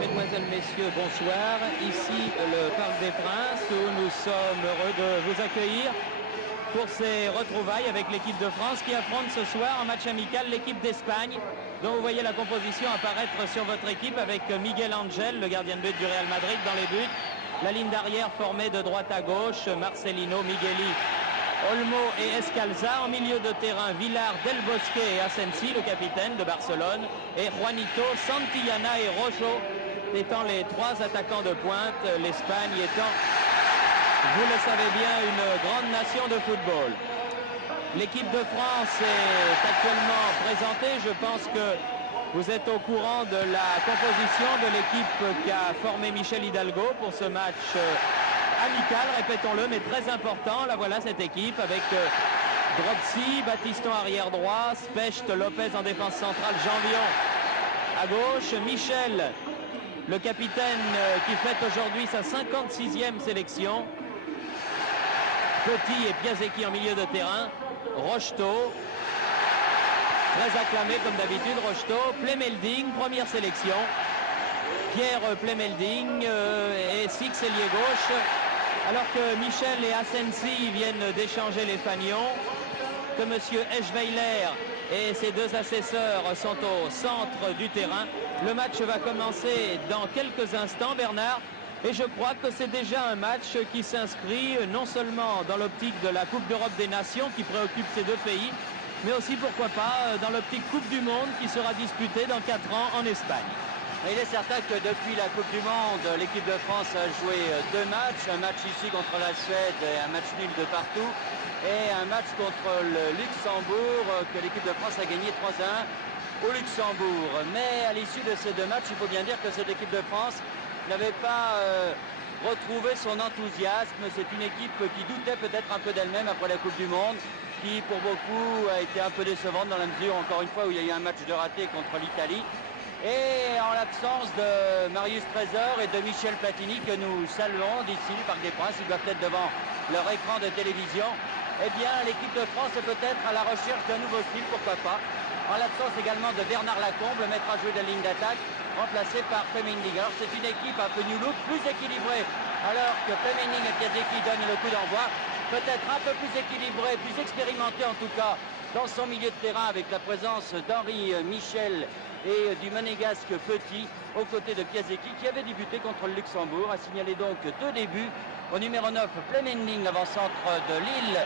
Mesdemoiselles, Messieurs, bonsoir. Ici le Parc des Princes où nous sommes heureux de vous accueillir pour ces retrouvailles avec l'équipe de France qui affronte ce soir en match amical l'équipe d'Espagne dont vous voyez la composition apparaître sur votre équipe avec Miguel Angel, le gardien de but du Real Madrid dans les buts. La ligne d'arrière formée de droite à gauche, Marcelino, Migueli, Olmo et Escalza. En milieu de terrain, Villar, Del Bosque et Asensi, le capitaine de Barcelone, et Juanito, Santillana et Rojo étant les trois attaquants de pointe, l'Espagne étant, vous le savez bien, une grande nation de football. L'équipe de France est actuellement présentée. Je pense que vous êtes au courant de la composition de l'équipe qu'a formé Michel Hidalgo pour ce match amical, répétons-le, mais très important. Là voilà cette équipe avec Dropsy, Battiston arrière droit, Specht, Lopez en défense centrale, Janvion à gauche, Michel, le capitaine qui fête aujourd'hui sa 56e sélection, Petit et Piasecki en milieu de terrain, Rocheteau, très acclamé comme d'habitude, Rocheteau, Plemelding, première sélection, Pierre Plemelding et Six ailier gauche, alors que Michel et Asensi viennent d'échanger les fanions, que M. Eschweiler et ses deux assesseurs sont au centre du terrain. Le match va commencer dans quelques instants, Bernard, et je crois que c'est déjà un match qui s'inscrit non seulement dans l'optique de la Coupe d'Europe des Nations qui préoccupe ces deux pays, mais aussi, pourquoi pas, dans l'optique Coupe du Monde qui sera disputée dans 4 ans en Espagne. Il est certain que depuis la Coupe du Monde, l'équipe de France a joué 2 matchs, un match ici contre la Suède et un match nul de partout, et un match contre le Luxembourg que l'équipe de France a gagné 3-1 au Luxembourg. Mais à l'issue de ces 2 matchs, il faut bien dire que cette équipe de France n'avait pas retrouvé son enthousiasme. C'est une équipe qui doutait peut-être un peu d'elle-même après la Coupe du Monde, qui pour beaucoup a été un peu décevante dans la mesure, encore une fois, où il y a eu un match de raté contre l'Italie. Et en l'absence de Marius Trésor et de Michel Platini, que nous saluons d'ici du Parc des Princes, ils doivent être devant leur écran de télévision, eh bien l'équipe de France est peut-être à la recherche d'un nouveau style, pourquoi pas. En l'absence également de Bernard Lacombe, le maître à jouer de la ligne d'attaque, remplacé par Plemelding. Alors c'est une équipe un peu new look, plus équilibrée, alors que Plemelding et Piasecki donnent le coup d'envoi. Peut-être un peu plus équilibré, plus expérimenté en tout cas dans son milieu de terrain avec la présence d'Henri Michel et du monégasque Petit aux côtés de Piasecki qui avait débuté contre le Luxembourg. A signalé donc 2 débuts. Au numéro 9, Plemelding, l'avant-centre de Lille,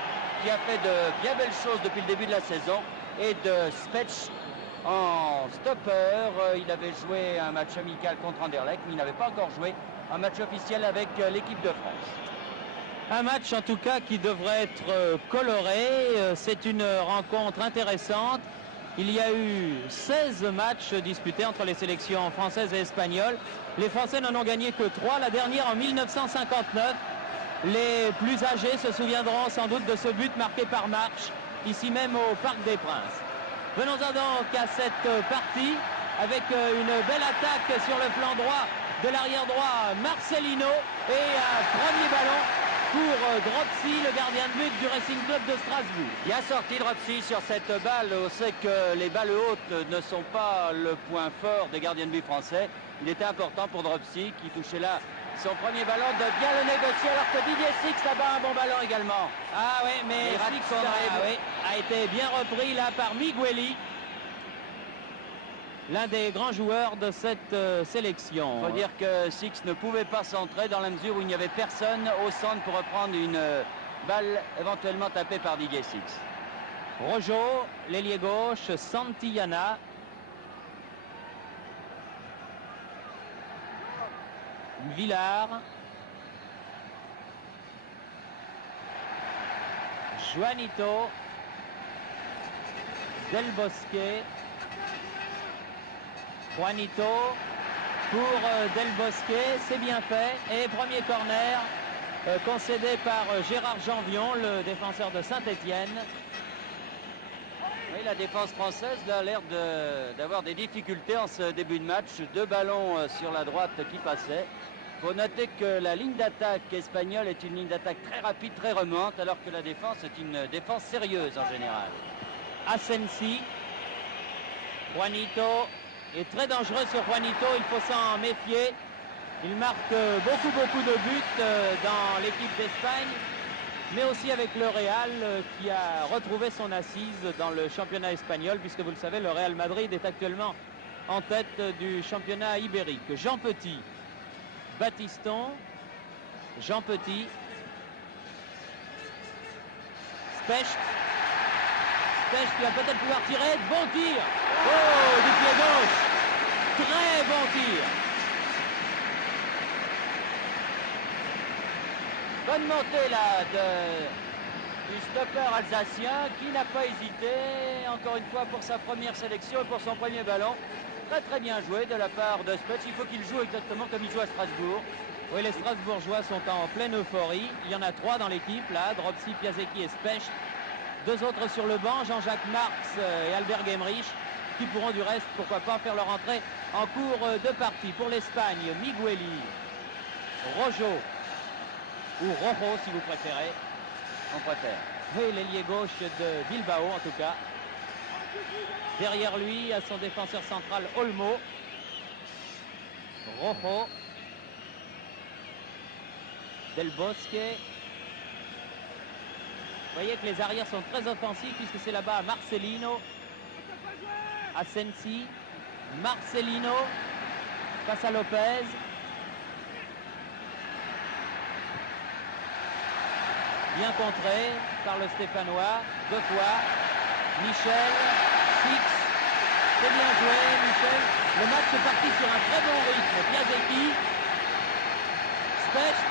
qui a fait de bien belles choses depuis le début de la saison, et de Specht en stopper. Il avait joué un match amical contre Anderlecht, mais il n'avait pas encore joué un match officiel avec l'équipe de France. Un match en tout cas qui devrait être coloré. C'est une rencontre intéressante. Il y a eu 16 matchs disputés entre les sélections françaises et espagnoles. Les Français n'en ont gagné que 3, la dernière en 1959. Les plus âgés se souviendront sans doute de ce but marqué par Marche, ici même au Parc des Princes. Venons-en donc à cette partie avec une belle attaque sur le flanc droit de l'arrière droit Marcelino et un premier ballon pour Dropsy, le gardien de but du Racing Club de Strasbourg. Bien sorti Dropsy sur cette balle. On sait que les balles hautes ne sont pas le point fort des gardiens de but français. Il était important pour Dropsy qui touchait là son premier ballon de bien le négocier, alors que Didier Six là-bas un bon ballon également. Ah oui, mais Six a été bien repris là par Migueli, l'un des grands joueurs de cette sélection. Il faut dire que Six ne pouvait pas centrer dans la mesure où il n'y avait personne au centre pour reprendre une balle éventuellement tapée par Didier Six. Rojo, l'ailier gauche, Santillana. Villar. Juanito. Del Bosque. Juanito pour Del Bosque, c'est bien fait. Et premier corner concédé par Gérard Janvion, le défenseur de Saint-Étienne. Oui, la défense française a l'air d'avoir des difficultés en ce début de match. 2 ballons sur la droite qui passaient. Il faut noter que la ligne d'attaque espagnole est une ligne d'attaque très rapide, très remonte, alors que la défense est une défense sérieuse en général. Asensi, Juanito, est très dangereux sur Juanito, il faut s'en méfier. Il marque beaucoup de buts dans l'équipe d'Espagne, mais aussi avec le Real qui a retrouvé son assise dans le championnat espagnol, puisque vous le savez, le Real Madrid est actuellement en tête du championnat ibérique. Jean Petit, Battiston, Jean Petit, Specht qui va peut-être pouvoir tirer, bon tir, oh, du pied gauche, très bon tir. Bonne montée là du stopper alsacien qui n'a pas hésité, encore une fois pour sa première sélection et pour son premier ballon. Très bien joué de la part de Specht. Il faut qu'il joue exactement comme il joue à Strasbourg. Oui, les Strasbourgeois sont en pleine euphorie. Il y en a 3 dans l'équipe là, Dropsy, Piasecki et Specht. 2 autres sur le banc, Jean-Jacques Marx et Albert Gemrich, qui pourront du reste, pourquoi pas, faire leur entrée en cours de partie. Pour l'Espagne, Migueli, Rojo, ou Rojo si vous préférez. On préfère. Oui, l'ailier gauche de Bilbao en tout cas. Derrière lui, à son défenseur central, Olmo. Rojo. Del Bosque. Vous voyez que les arrières sont très offensifs puisque c'est là-bas Marcelino, Asensi, Marcelino face à Lopez. Bien contré par le Stéphanois, 2 fois. Michel, Six, c'est bien joué Michel. Le match est parti sur un très bon rythme. Piasecki, Specht.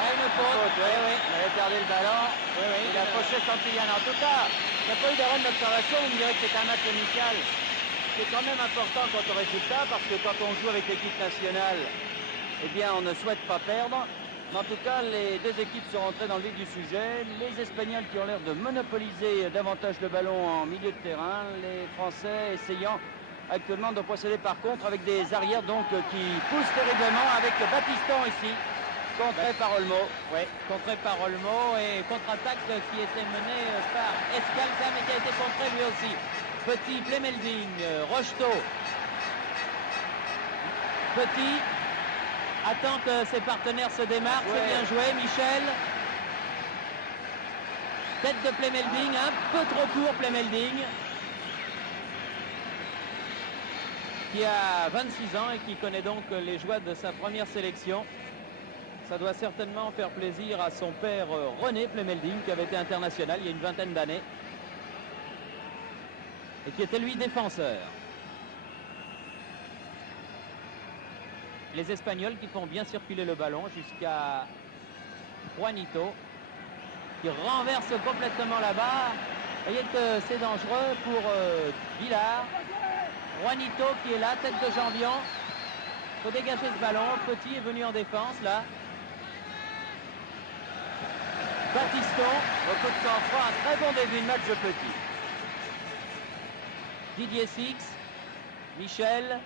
Une faute, oui. Il avait perdu le ballon. Il a fauché Santillana. En tout cas, il n'y a pas eu d'erreur d'observation. Vous me direz que c'est un match amical. C'est quand même important quant au résultat parce que quand on joue avec l'équipe nationale, eh bien, on ne souhaite pas perdre. Mais en tout cas, les 2 équipes sont rentrées dans le vif du sujet. Les Espagnols qui ont l'air de monopoliser davantage le ballon en milieu de terrain. Les Français essayant actuellement de procéder par contre avec des arrières donc qui poussent terriblement avec Battiston ici. Contré par Olmo. Oui, contré par Olmo et contre-attaque qui était menée par Escalza mais qui a été contré lui aussi. Petit, Plemelding, Rocheteau. Petit attend que ses partenaires se démarquent, c'est bien joué, Michel. Tête de Plemelding, un peu trop court Plemelding. Qui a 26 ans et qui connaît donc les joies de sa première sélection. Ça doit certainement faire plaisir à son père René Plemelding, qui avait été international il y a une vingtaine d'années. Et qui était lui défenseur. Les Espagnols qui font bien circuler le ballon jusqu'à Juanito, qui renverse complètement là-bas. Vous voyez que c'est dangereux pour Villar. Juanito qui est là, tête de Jambion. Il faut dégager ce ballon. Petit est venu en défense là. Battiston. Beaucoup de sang-froid, un très bon début de match de Petit. Didier Six. Michel.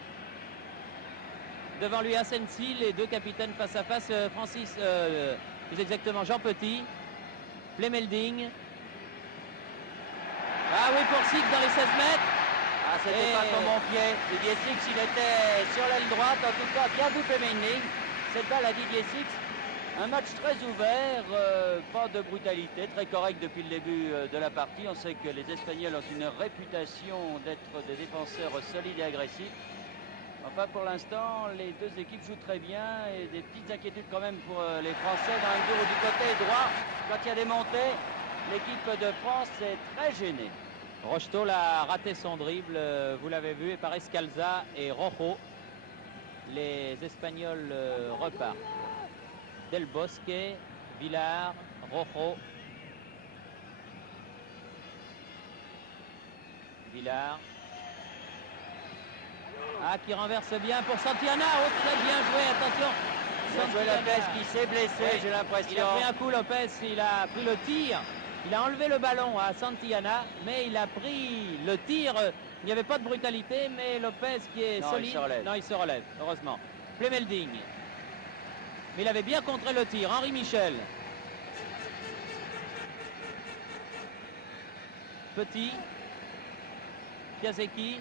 Devant lui Asensi, les 2 capitaines face à face. Francis, plus exactement Jean Petit. Plemelding. Ah oui, pour Six dans les 16 mètres. Ah, c'était pas son bon pied. Didier Six, il était sur l'aile droite. En tout cas, bien vu Plemelding. Cette balle à Didier Six. Un match très ouvert, pas de brutalité, très correct depuis le début de la partie. On sait que les Espagnols ont une réputation d'être des défenseurs solides et agressifs. Enfin, pour l'instant, les 2 équipes jouent très bien et des petites inquiétudes quand même pour les Français dans le bureau du côté droit. Quand il y a des montées, l'équipe de France est très gênée. Rocheteau a raté son dribble, vous l'avez vu, et par Escalza et Rojo. Les Espagnols repartent. Del Bosque, Villar, Rojo. Villar. Ah, qui renverse bien pour Santillana. Oh, très bien joué, attention. Lopez qui s'est blessé, j'ai l'impression. Il a pris un coup, Lopez, il a pris le tir. Il a enlevé le ballon à Santillana, mais il a pris le tir. Il n'y avait pas de brutalité, mais Lopez qui est solide. Il se relève, heureusement. Plemelding. Mais il avait bien contré le tir. Henri Michel. Petit. Piasecki.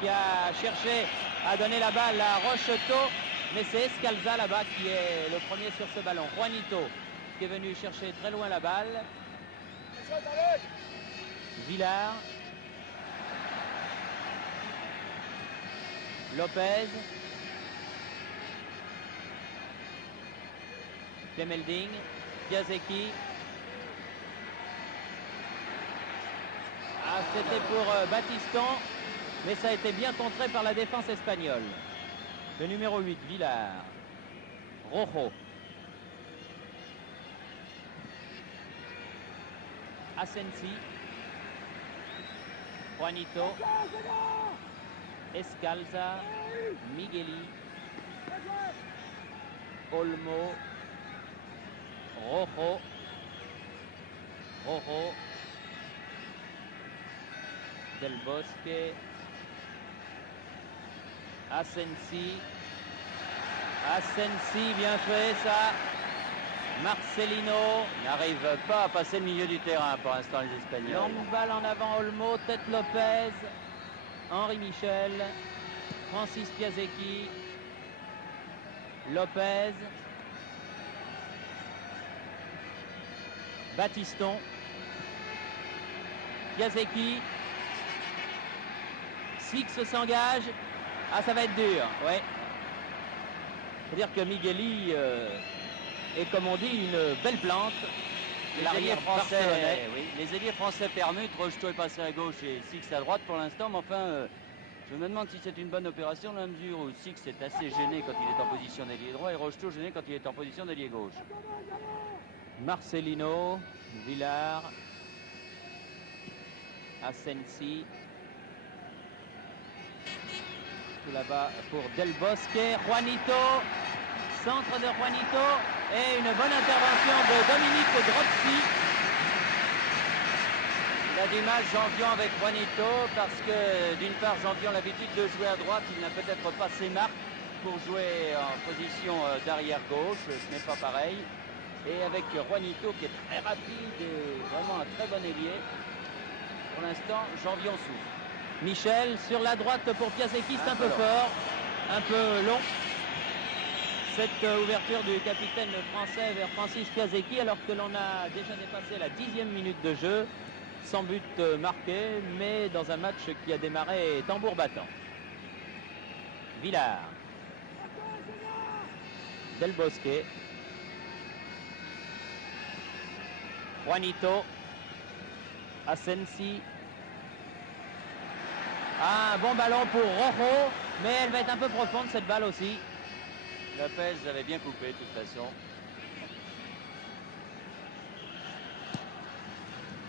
qui a cherché à donner la balle à Rocheteau, mais c'est Escalza là-bas qui est le premier sur ce ballon. Juanito qui est venu chercher très loin la balle. Villard. Lopez. Clemelding. Piasecki. Ah, c'était pour Battiston, mais ça a été bien contré par la défense espagnole. Le numéro 8, Villard. Rojo. Asensi. Juanito. Escalza. Migueli. Olmo. Rojo. Rojo. Del Bosque. Asensi. Asensi, bien fait ça. Marcelino n'arrive pas à passer le milieu du terrain pour l'instant, les Espagnols. Longue balle en avant, Olmo, tête Lopez, Henri Michel, Francis Piasecki, Lopez, Battiston, Piasecki, Six s'engage. Ah, ça va être dur, ouais. C'est-à-dire que Migueli est, comme on dit, une belle plante. Les ailiers français, oui, les ailiers français permutent. Rocheteau est passé à gauche et Six à droite pour l'instant, mais enfin, je me demande si c'est une bonne opération dans la mesure où Six est assez gêné quand il est en position d'ailier droit et Rocheteau gêné quand il est en position d'ailier gauche. Marcelino, Villard, Asensi. Tout là-bas pour Del Bosque, Juanito, centre de Juanito et une bonne intervention de Dominique Dropsy. Il a du mal Jean-Vian avec Juanito parce que d'une part Jean-Vian a l'habitude de jouer à droite, il n'a peut-être pas ses marques pour jouer en position d'arrière gauche, ce n'est pas pareil. Et avec Juanito qui est très rapide et vraiment un très bon ailier, pour l'instant Jean-Vian souffre. Michel sur la droite pour Piasecki, c'est un peu fort, un peu long. Cette ouverture du capitaine français vers Francis Piasecki alors que l'on a déjà dépassé la 10e minute de jeu, sans but marqué, mais dans un match qui a démarré tambour battant. Villard. Del Bosque. Juanito. Asensi. Ah, un bon ballon pour Rojo, mais elle va être un peu profonde cette balle aussi. Lopez avait bien coupé de toute façon.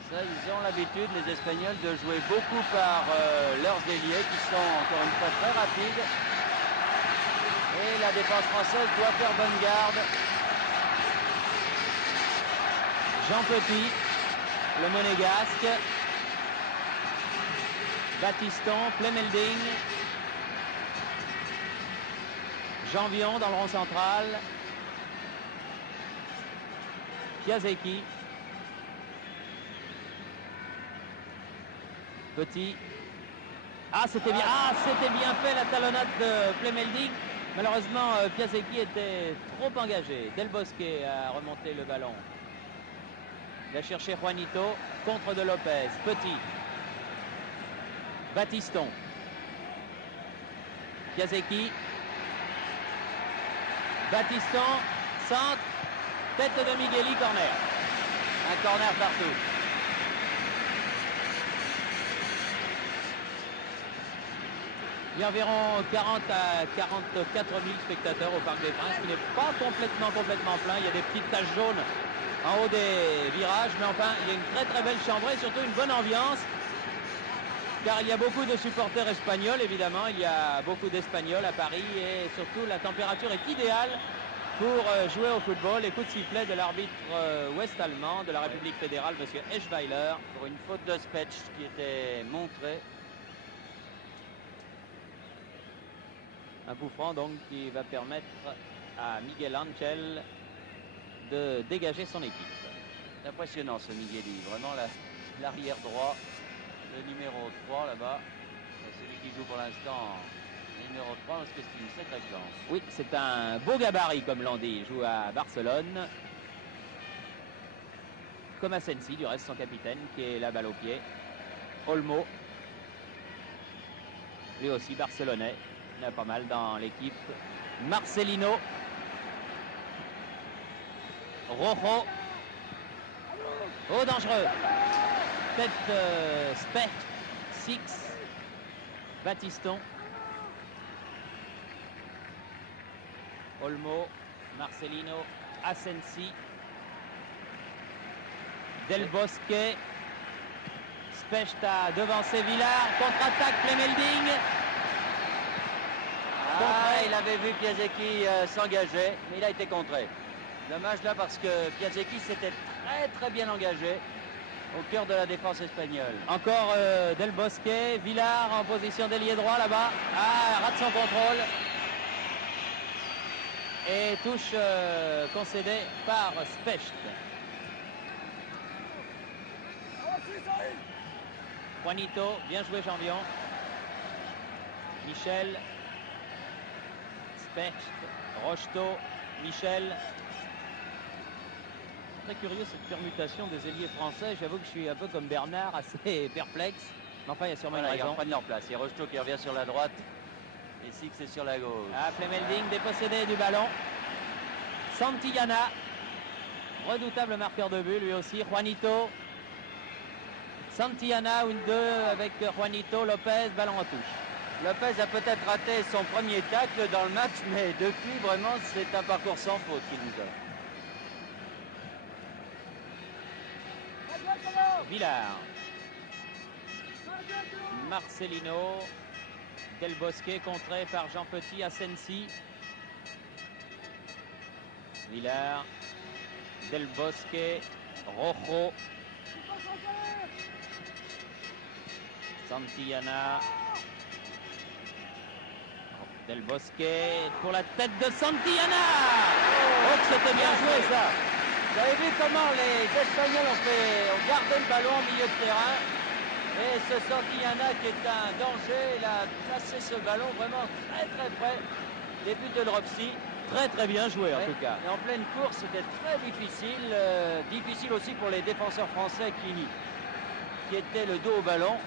Ça, ils ont l'habitude, les Espagnols, de jouer beaucoup par leurs ailiers qui sont encore une fois très rapides. Et la défense française doit faire bonne garde. Jean Petit, le monégasque. Battiston, Clemelding. Jean-Vion dans le rond central. Piasecki. Petit. Ah, c'était bien. Ah, c'était bien fait la talonnade de Clemelding. Malheureusement, Piasecki était trop engagé. Del Bosque a remonté le ballon. Il a cherché Juanito. Contre de Lopez. Petit. Battiston. Piasecki. Battiston. Centre. Tête de Migueli. Corner. Un corner partout. Il y a environ 40 à 44 000 spectateurs au Parc des Princes, qui n'est pas complètement plein. Il y a des petites taches jaunes en haut des virages, mais enfin, il y a une très belle chambrée, surtout une bonne ambiance, car il y a beaucoup de supporters espagnols, évidemment. Il y a beaucoup d'Espagnols à Paris et surtout la température est idéale pour jouer au football. Les coups de sifflet de l'arbitre ouest-allemand de la République fédérale, M. Eschweiler. Pour une faute de Spetch qui était montrée. Un coup franc donc qui va permettre à Miguel Ángel de dégager son équipe. C'est impressionnant ce Migueli, vraiment l'arrière droit, le numéro 3 là-bas. qui joue pour l'instant numéro 3 parce que c'est une sacrée planche. Oui, c'est un beau gabarit comme l'on dit. Il joue à Barcelone. Comme Asensi, du reste son capitaine, qui est la balle au pied. Olmo, lui aussi barcelonais. Il y en a pas mal dans l'équipe. Marcelino. Rojo. Oh, dangereux. Tête Specht. Six. Battiston. Olmo. Marcelino. Asensi. Del Bosque. Specht a devancé Villard. Contre-attaque Plemelding. Il avait vu Piasecki s'engager, mais il a été contré. Dommage là parce que Piasecki s'était très bien engagé au cœur de la défense espagnole. Encore Del Bosque. Villard en position d'ailier droit là-bas. Ah, rate son contrôle. Et touche concédée par Specht. Juanito, bien joué Jambion. Michel. Specht. Rocheteau. Michel. Très curieux cette permutation des ailiers français. J'avoue que je suis un peu comme Bernard, assez perplexe. Mais enfin, il y a sûrement une raison. Ils reprennent leur place. Il y a Rocheteau qui revient sur la droite. Et Six est sur la gauche. Ah, Plemelding dépossédé du ballon. Santillana. Redoutable marqueur de but, lui aussi. Juanito. Santillana, une 2 avec Juanito. Lopez, ballon en touche. Lopez a peut-être raté son premier tacle dans le match, mais depuis, vraiment, c'est un parcours sans faute qu'il nous offre. Villard. Marcelino. Del Bosque contré par Jean Petit. Asensi. Villard. Del Bosque. Rojo. Santillana. Del Bosque pour la tête de Santillana. Oh, c'était bien joué ça. Vous avez vu comment les Espagnols ont gardé le ballon au milieu de terrain. Et ce Santillana qui est un danger, il a placé ce ballon vraiment très près des buts de Dropsy. Très bien joué en tout cas. Et en pleine course, c'était très difficile. Difficile aussi pour les défenseurs français qui étaient le dos au ballon.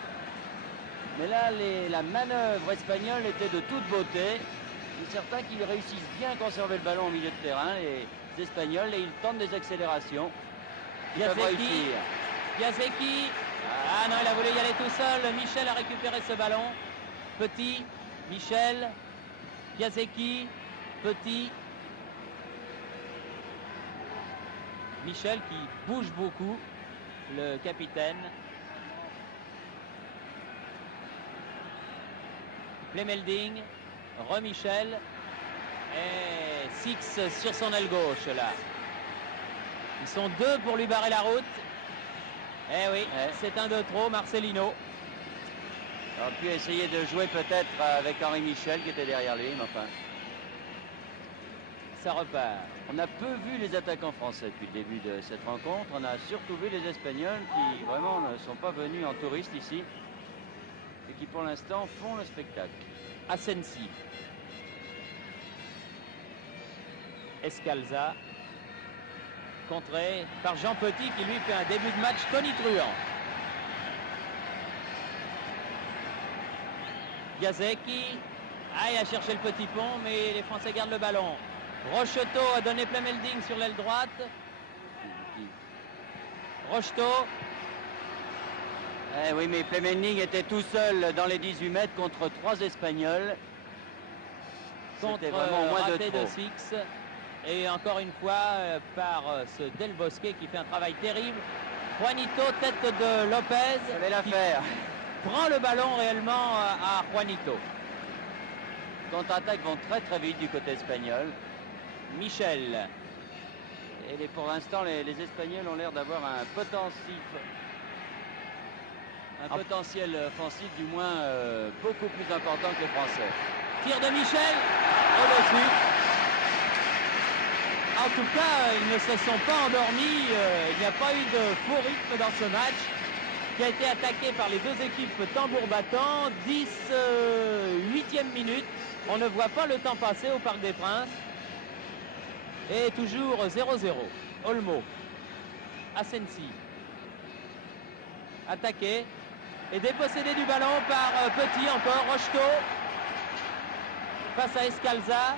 Mais là, la manœuvre espagnole était de toute beauté. C'est certain qu'ils réussissent bien à conserver le ballon au milieu de terrain, les Espagnols, et ils tentent des accélérations. Piasecki. Ah non, il a voulu y aller tout seul. Michel a récupéré ce ballon. Petit, Michel, Piasecki, Petit. Michel qui bouge beaucoup, le capitaine. Plemelding, Remichel et Six sur son aile gauche là. Ils sont deux pour lui barrer la route. Eh oui, c'est un de trop, Marcelino. On aurait pu essayer de jouer peut-être avec Henri Michel qui était derrière lui, mais enfin. Ça repart. On a peu vu les attaquants français depuis le début de cette rencontre. On a surtout vu les Espagnols qui vraiment ne sont pas venus en touristes ici et qui pour l'instant font le spectacle. Asensi. Escalza. Contré par Jean Petit qui lui fait un début de match tonitruant. Piasecki. Ah, il a cherché le petit pont, mais les Français gardent le ballon. Rocheteau a donné Plemelding sur l'aile droite. Rocheteau. Oui, mais Plemelding était tout seul dans les 18 mètres contre 3 Espagnols. Contre vraiment moins raté de trop. de Six. Et encore une fois, par ce Del Bosque qui fait un travail terrible. Juanito, tête de Lopez. Fallait la faire. Prend le ballon réellement à Juanito. Contre-attaques vont très vite du côté espagnol. Michel. Et pour l'instant, les Espagnols ont l'air d'avoir un potentiel offensif du moins beaucoup plus important que les Français. Tir de Michel. Au-dessus. En tout cas, ils ne se sont pas endormis. Il n'y a pas eu de faux rythme dans ce match. qui a été attaqué par les deux équipes tambour battant. 8e minute. On ne voit pas le temps passer au Parc des Princes. Et toujours 0-0. Olmo. Asensi. Attaqué. Et dépossédé du ballon par Petit encore. Rocheteau. Face à Escalza.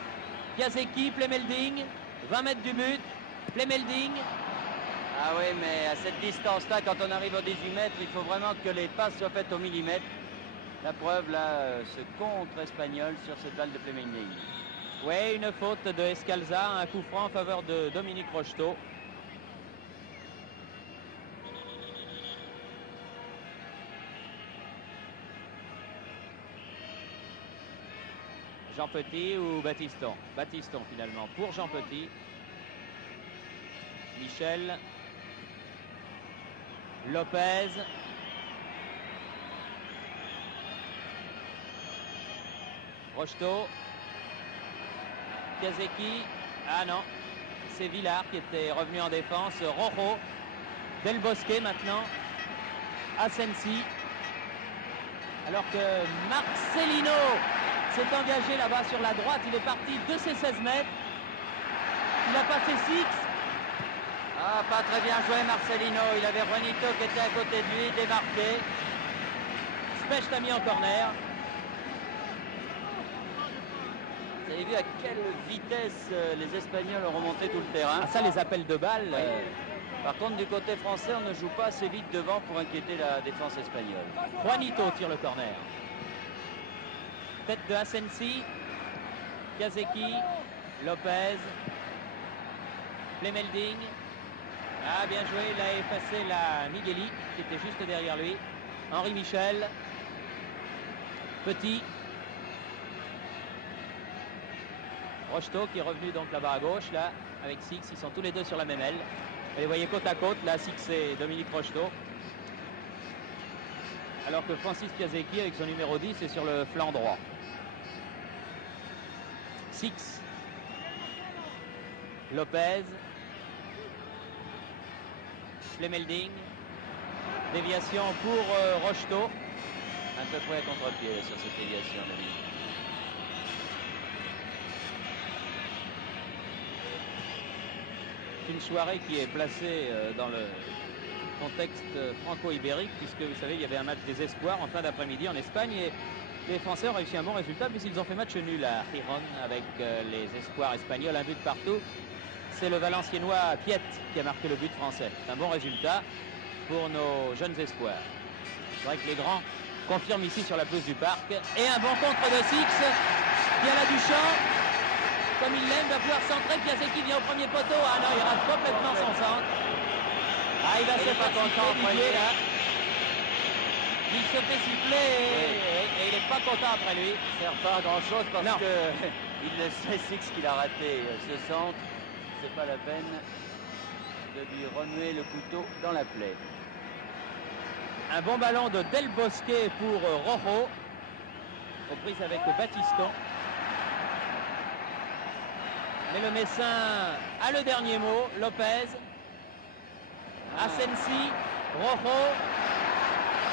Piasecki, Plemelding. 20 mètres du but. Plemelding. Ah oui, mais à cette distance-là, quand on arrive aux 18 mètres, il faut vraiment que les passes soient faites au millimètre. La preuve, là, ce contre espagnol sur cette balle de Plemelding. Oui, une faute de Escalza, un coup franc en faveur de Dominique Rocheteau. Jean Petit ou Batiston? Batiston finalement pour Jean Petit. Michel. Lopez. Rocheteau. Piasecki. Ah non, c'est Villard qui était revenu en défense. Rojo. Del Bosque maintenant. Asensi. Alors que Marcelino s'est engagé là-bas sur la droite. Il est parti de ses 16 mètres. Il a passé 6. Ah, pas très bien joué Marcelino. Il avait Juanito qui était à côté de lui, démarqué. Specht l'a mis en corner. Vous avez vu à quelle vitesse les Espagnols ont remonté tout le terrain. Ah, ça, les appels de balles. Oui. Par contre, du côté français, on ne joue pas assez vite devant pour inquiéter la défense espagnole. Juanito tire le corner. Tête de Asensi. Piasecki. Lopez. Plemelding. Ah, bien joué, il a effacé la Migueli qui était juste derrière lui. Henri Michel. Petit. Rocheteau qui est revenu donc là-bas à gauche, là, avec Six. Ils sont tous les deux sur la même aile. Et vous voyez côte à côte, là, Six et Dominique Rocheteau. Alors que Francis Piasecki, avec son numéro 10, est sur le flanc droit. Six. Lopez. Plemelding. Déviation pour Rocheteau. Un peu près à contre-pied sur cette déviation. Une soirée qui est placée dans le contexte franco-ibérique, puisque vous savez, il y avait un match des espoirs en fin d'après-midi en Espagne et les Français ont réussi un bon résultat puisqu'ils ont fait match nul à Gijón avec les espoirs espagnols, un but partout. C'est le Valenciennois Piet qui a marqué le but français. C'est un bon résultat pour nos jeunes espoirs. C'est vrai que les grands confirment ici sur la pelouse du Parc. Et un bon contre de Six qui a la du champ. Comme il l'aime, va pouvoir centrer. Piasecki vient au premier poteau. Ah non, il rate complètement son centre. Ah, il va se faire content Didier, là. Il se fait siffler et il n'est pas content après lui. Ça ne sert pas à grand-chose parce qu'il le sait Six qu'il a raté ce centre. C'est pas la peine de lui remuer le couteau dans la plaie. Un bon ballon de Del Bosque pour Rojo. Aux prises avec Batiston. Mais le Messin a le dernier mot. Lopez. Asensi. Rojo.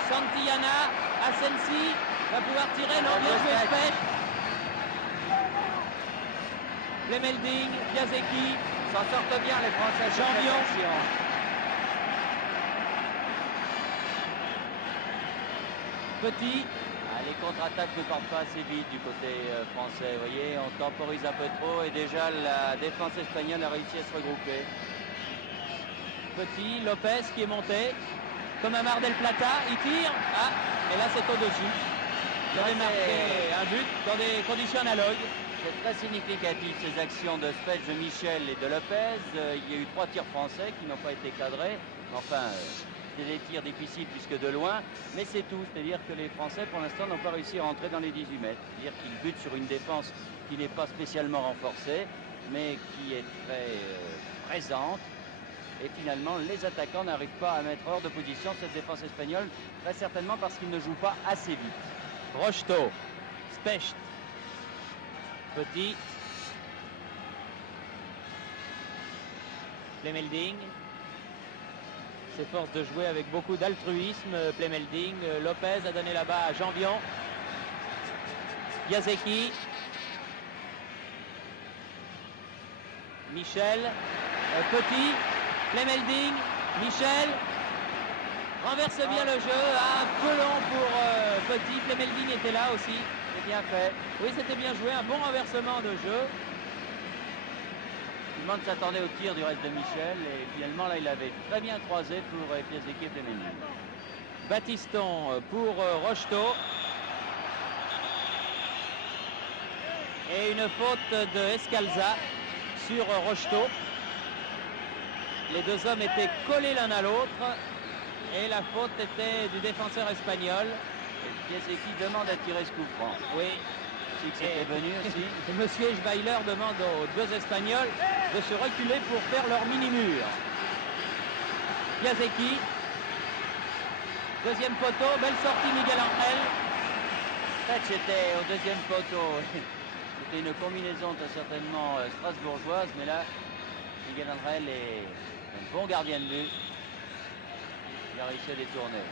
Santillana. Asensi va pouvoir tirer. Non, bien joué Specht. Plemelding. Piasecki. S'en sortent bien les Français. Champion. Petit. Ah, les contre-attaques ne partent pas assez vite du côté français. Vous voyez, on temporise un peu trop et déjà la défense espagnole a réussi à se regrouper. Petit, Lopez qui est monté. Comme un Mar del Plata, il tire. Ah, et là c'est au-dessus. Il avait marqué un but dans des conditions analogues. C'est très significatif ces actions de Specht, de Michel et de Lopez. Il y a eu 3 tirs français qui n'ont pas été cadrés. Enfin, c'est des tirs difficiles puisque de loin, mais c'est tout. C'est-à-dire que les Français, pour l'instant, n'ont pas réussi à rentrer dans les 18 mètres. C'est-à-dire qu'ils butent sur une défense qui n'est pas spécialement renforcée, mais qui est très présente. Et finalement, les attaquants n'arrivent pas à mettre hors de position cette défense espagnole, très certainement parce qu'ils ne jouent pas assez vite. Rocheteau, Specht, Petit, Plemelding, s'efforce de jouer avec beaucoup d'altruisme. Plemelding, Lopez a donné là-bas à Janvion. Piasecki. Michel. Petit. Plemelding. Michel. Renverse bien le jeu. Un peu long pour Petit. Plemelding était là aussi. C'est bien fait. Oui, c'était bien joué. Un bon renversement de jeu. Tout le monde s'attendait au tir du reste de Michel et finalement là il avait très bien croisé pour Piasecki et Plemelding. Battiston pour Rocheteau. Et une faute de Escalza sur Rocheteau. Les deux hommes étaient collés l'un à l'autre et la faute était du défenseur espagnol. Et Piasecki demande à tirer ce coup franc. Oui. Si c'était venu aussi. Monsieur Schweiler demande aux deux Espagnols de se reculer pour faire leur mini-mur. Piasecki. Deuxième poteau, belle sortie Miguel Angel. En fait, c'était au deuxième poteau. C'était une combinaison certainement strasbourgeoise, mais là, Miguel Angel est un bon gardien de but. Il a réussi à détourner.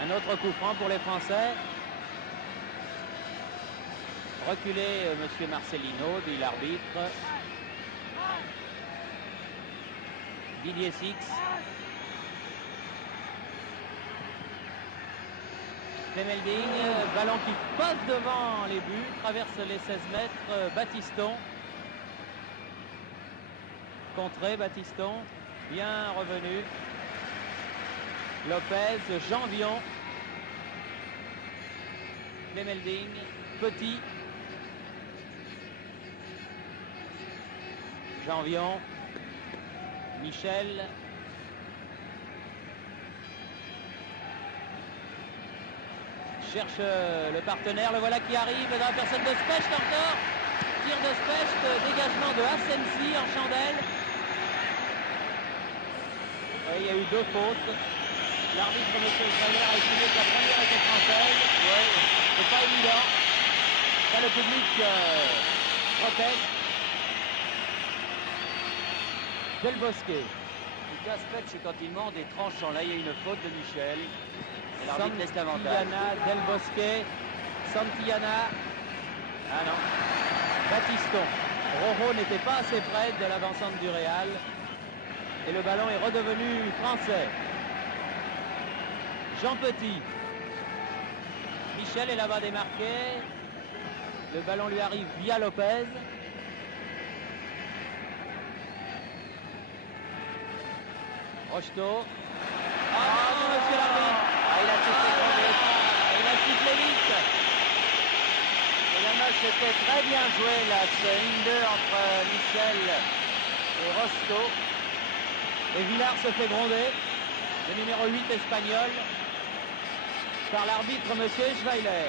Un autre coup franc pour les Français. Reculé, monsieur Marcelino, dit l'arbitre. Didier Six. Plemelding, ballon qui passe devant les buts, traverse les 16 mètres. Battiston. Contré, Battiston. Bien revenu. Lopez, Janvion. Plemelding, Petit. Janvion. Michel. Cherche le partenaire, le voilà qui arrive dans la personne de Specht encore. Tir de Specht, dégagement de Asensi en chandelle. Oui, il y a eu deux fautes. L'arbitre, M. Schweiler, a estimé que la première était française. Oui, c'est pas évident. Là, le public proteste. Del Bosque. Specht, quand il monte, est tranchant. Là, il y a une faute de Michel. Et l'arbitre laisse l'avantage. Santillana, Del Bosque. Santillana. Ah non. Battiston. Rojo n'était pas assez près de l'avancante du Real. Et le ballon est redevenu français. Jean Petit. Michel est là-bas démarqué. Le ballon lui arrive via Lopez. Rocheteau. Ah non, monsieur l'arbitre. Il a sifflé trop vite. Il a sifflé vite. Et le match était très bien joué là. C'est 1-2 entre Michel et Rocheteau. Et Villard se fait gronder. Le numéro 8 espagnol. Par l'arbitre monsieur Schweiler.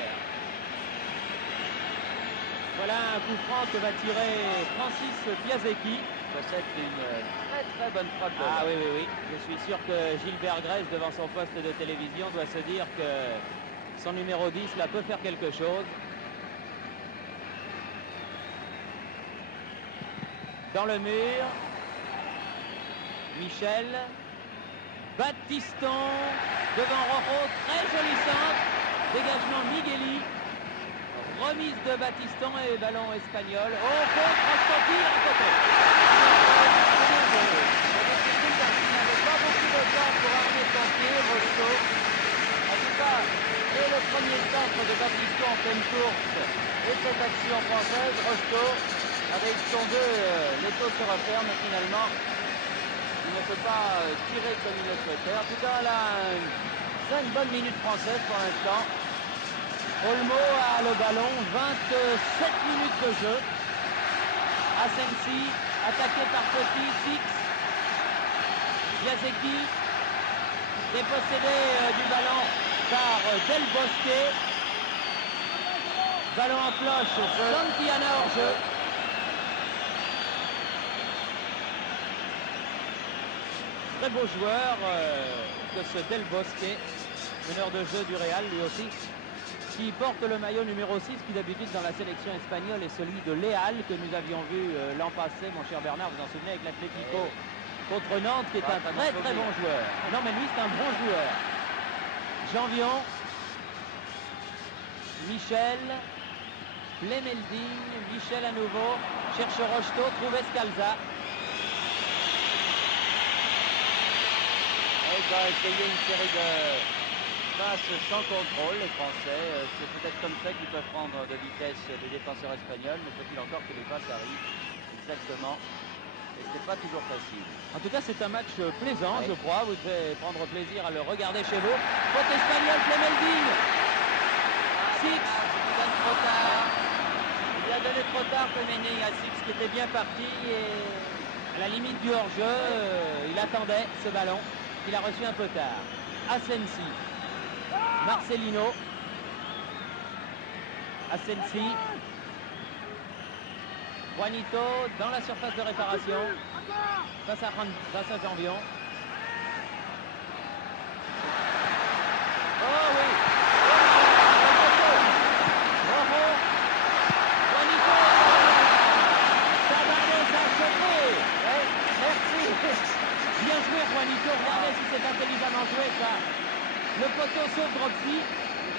Voilà un coup franc que va tirer Francis Piasecki. C'est une très très bonne frappe. Ah oui, oui, oui. Je suis sûr que Gilbert Grèce, devant son poste de télévision, doit se dire que son numéro 10 là peut faire quelque chose. Dans le mur. Michel. Battiston. Devant Rojo. Très joli centre. Dégagement Migueli. Remise de Battiston et ballon espagnol. Oh, contre Rocheteau à côté. Il n'avait pas beaucoup de temps pour armer son pied, Rocheteau. En tout cas, et le premier centre de Battiston en pleine course et cette action française, Rocheteau, avec son 2, les taux se referment finalement. Il ne peut pas tirer comme il le souhaitait. En tout cas, là, 5 bonnes minutes françaises pour l'instant. Olmo a le ballon, 27 minutes de jeu. Asensi, attaqué par Petit, Six. Piasecki, dépossédé du ballon par Del Bosque. Ballon en cloche, Santillana hors jeu. Très beau joueur que ce Del Bosque, meneur de jeu du Real lui aussi. qui porte le maillot numéro 6, qui d'habitude dans la sélection espagnole est celui de Léal, que nous avions vu l'an passé, mon cher Bernard, vous en souvenez, avec l'Atlético contre Nantes, qui est un très très bon joueur. Non mais lui c'est un bon joueur. Janvion, Michel, Plemelding, Michel à nouveau, cherche Rocheteau, trouve Escalza. Et ils ont essayé une série de passes sans contrôle, les Français. C'est peut-être comme ça qu'ils peuvent prendre de vitesse les défenseurs espagnols, mais faut-il encore que les passes arrivent exactement. Et c'est pas toujours facile. En tout cas, c'est un match plaisant, je crois. Vous devez prendre plaisir à le regarder chez vous. Faute espagnole, Plemelding. Six. Il lui donne trop tard. Il lui a donné trop tard, Plemelding, à Six, qui était bien parti. Et à la limite du hors-jeu, il attendait ce ballon qu'il a reçu un peu tard. Asensi. Marcelino. Asensi. Juanito dans la surface de réparation. Face à Janvion. Oh oui. Rojo. Juanito. Tavares a chopé. ouais, merci. Bien joué Juanito. Regardez si c'est intelligemment joué ça. Le poteau sauve Dropsy.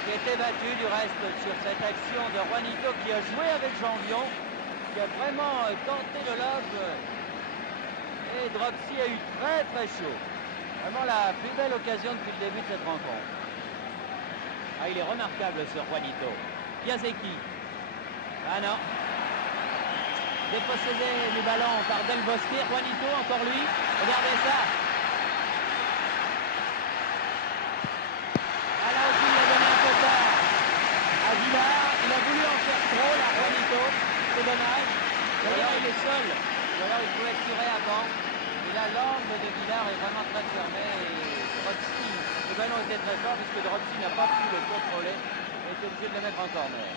Qui était battu du reste sur cette action de Juanito qui a joué avec Janvion, qui a vraiment tenté le lob. Et Dropsy a eu très très chaud. Vraiment la plus belle occasion depuis le début de cette rencontre. Ah, il est remarquable ce Juanito. Piasecki. Ah non. Dépossédé du ballon par Del Bosque. Juanito, encore lui. Regardez ça. Ah là aussi, il a donné un peu tard à Villard. Il a voulu en faire trop, là, Juanito. C'est dommage. D'ailleurs, il est seul. Ou alors il pouvait tirer avant. Et là, l'angle de Villard est vraiment très fermé. Et Dropsy, le ballon était très fort puisque Dropsy n'a pas pu le contrôler. Il était obligé de le mettre en corner.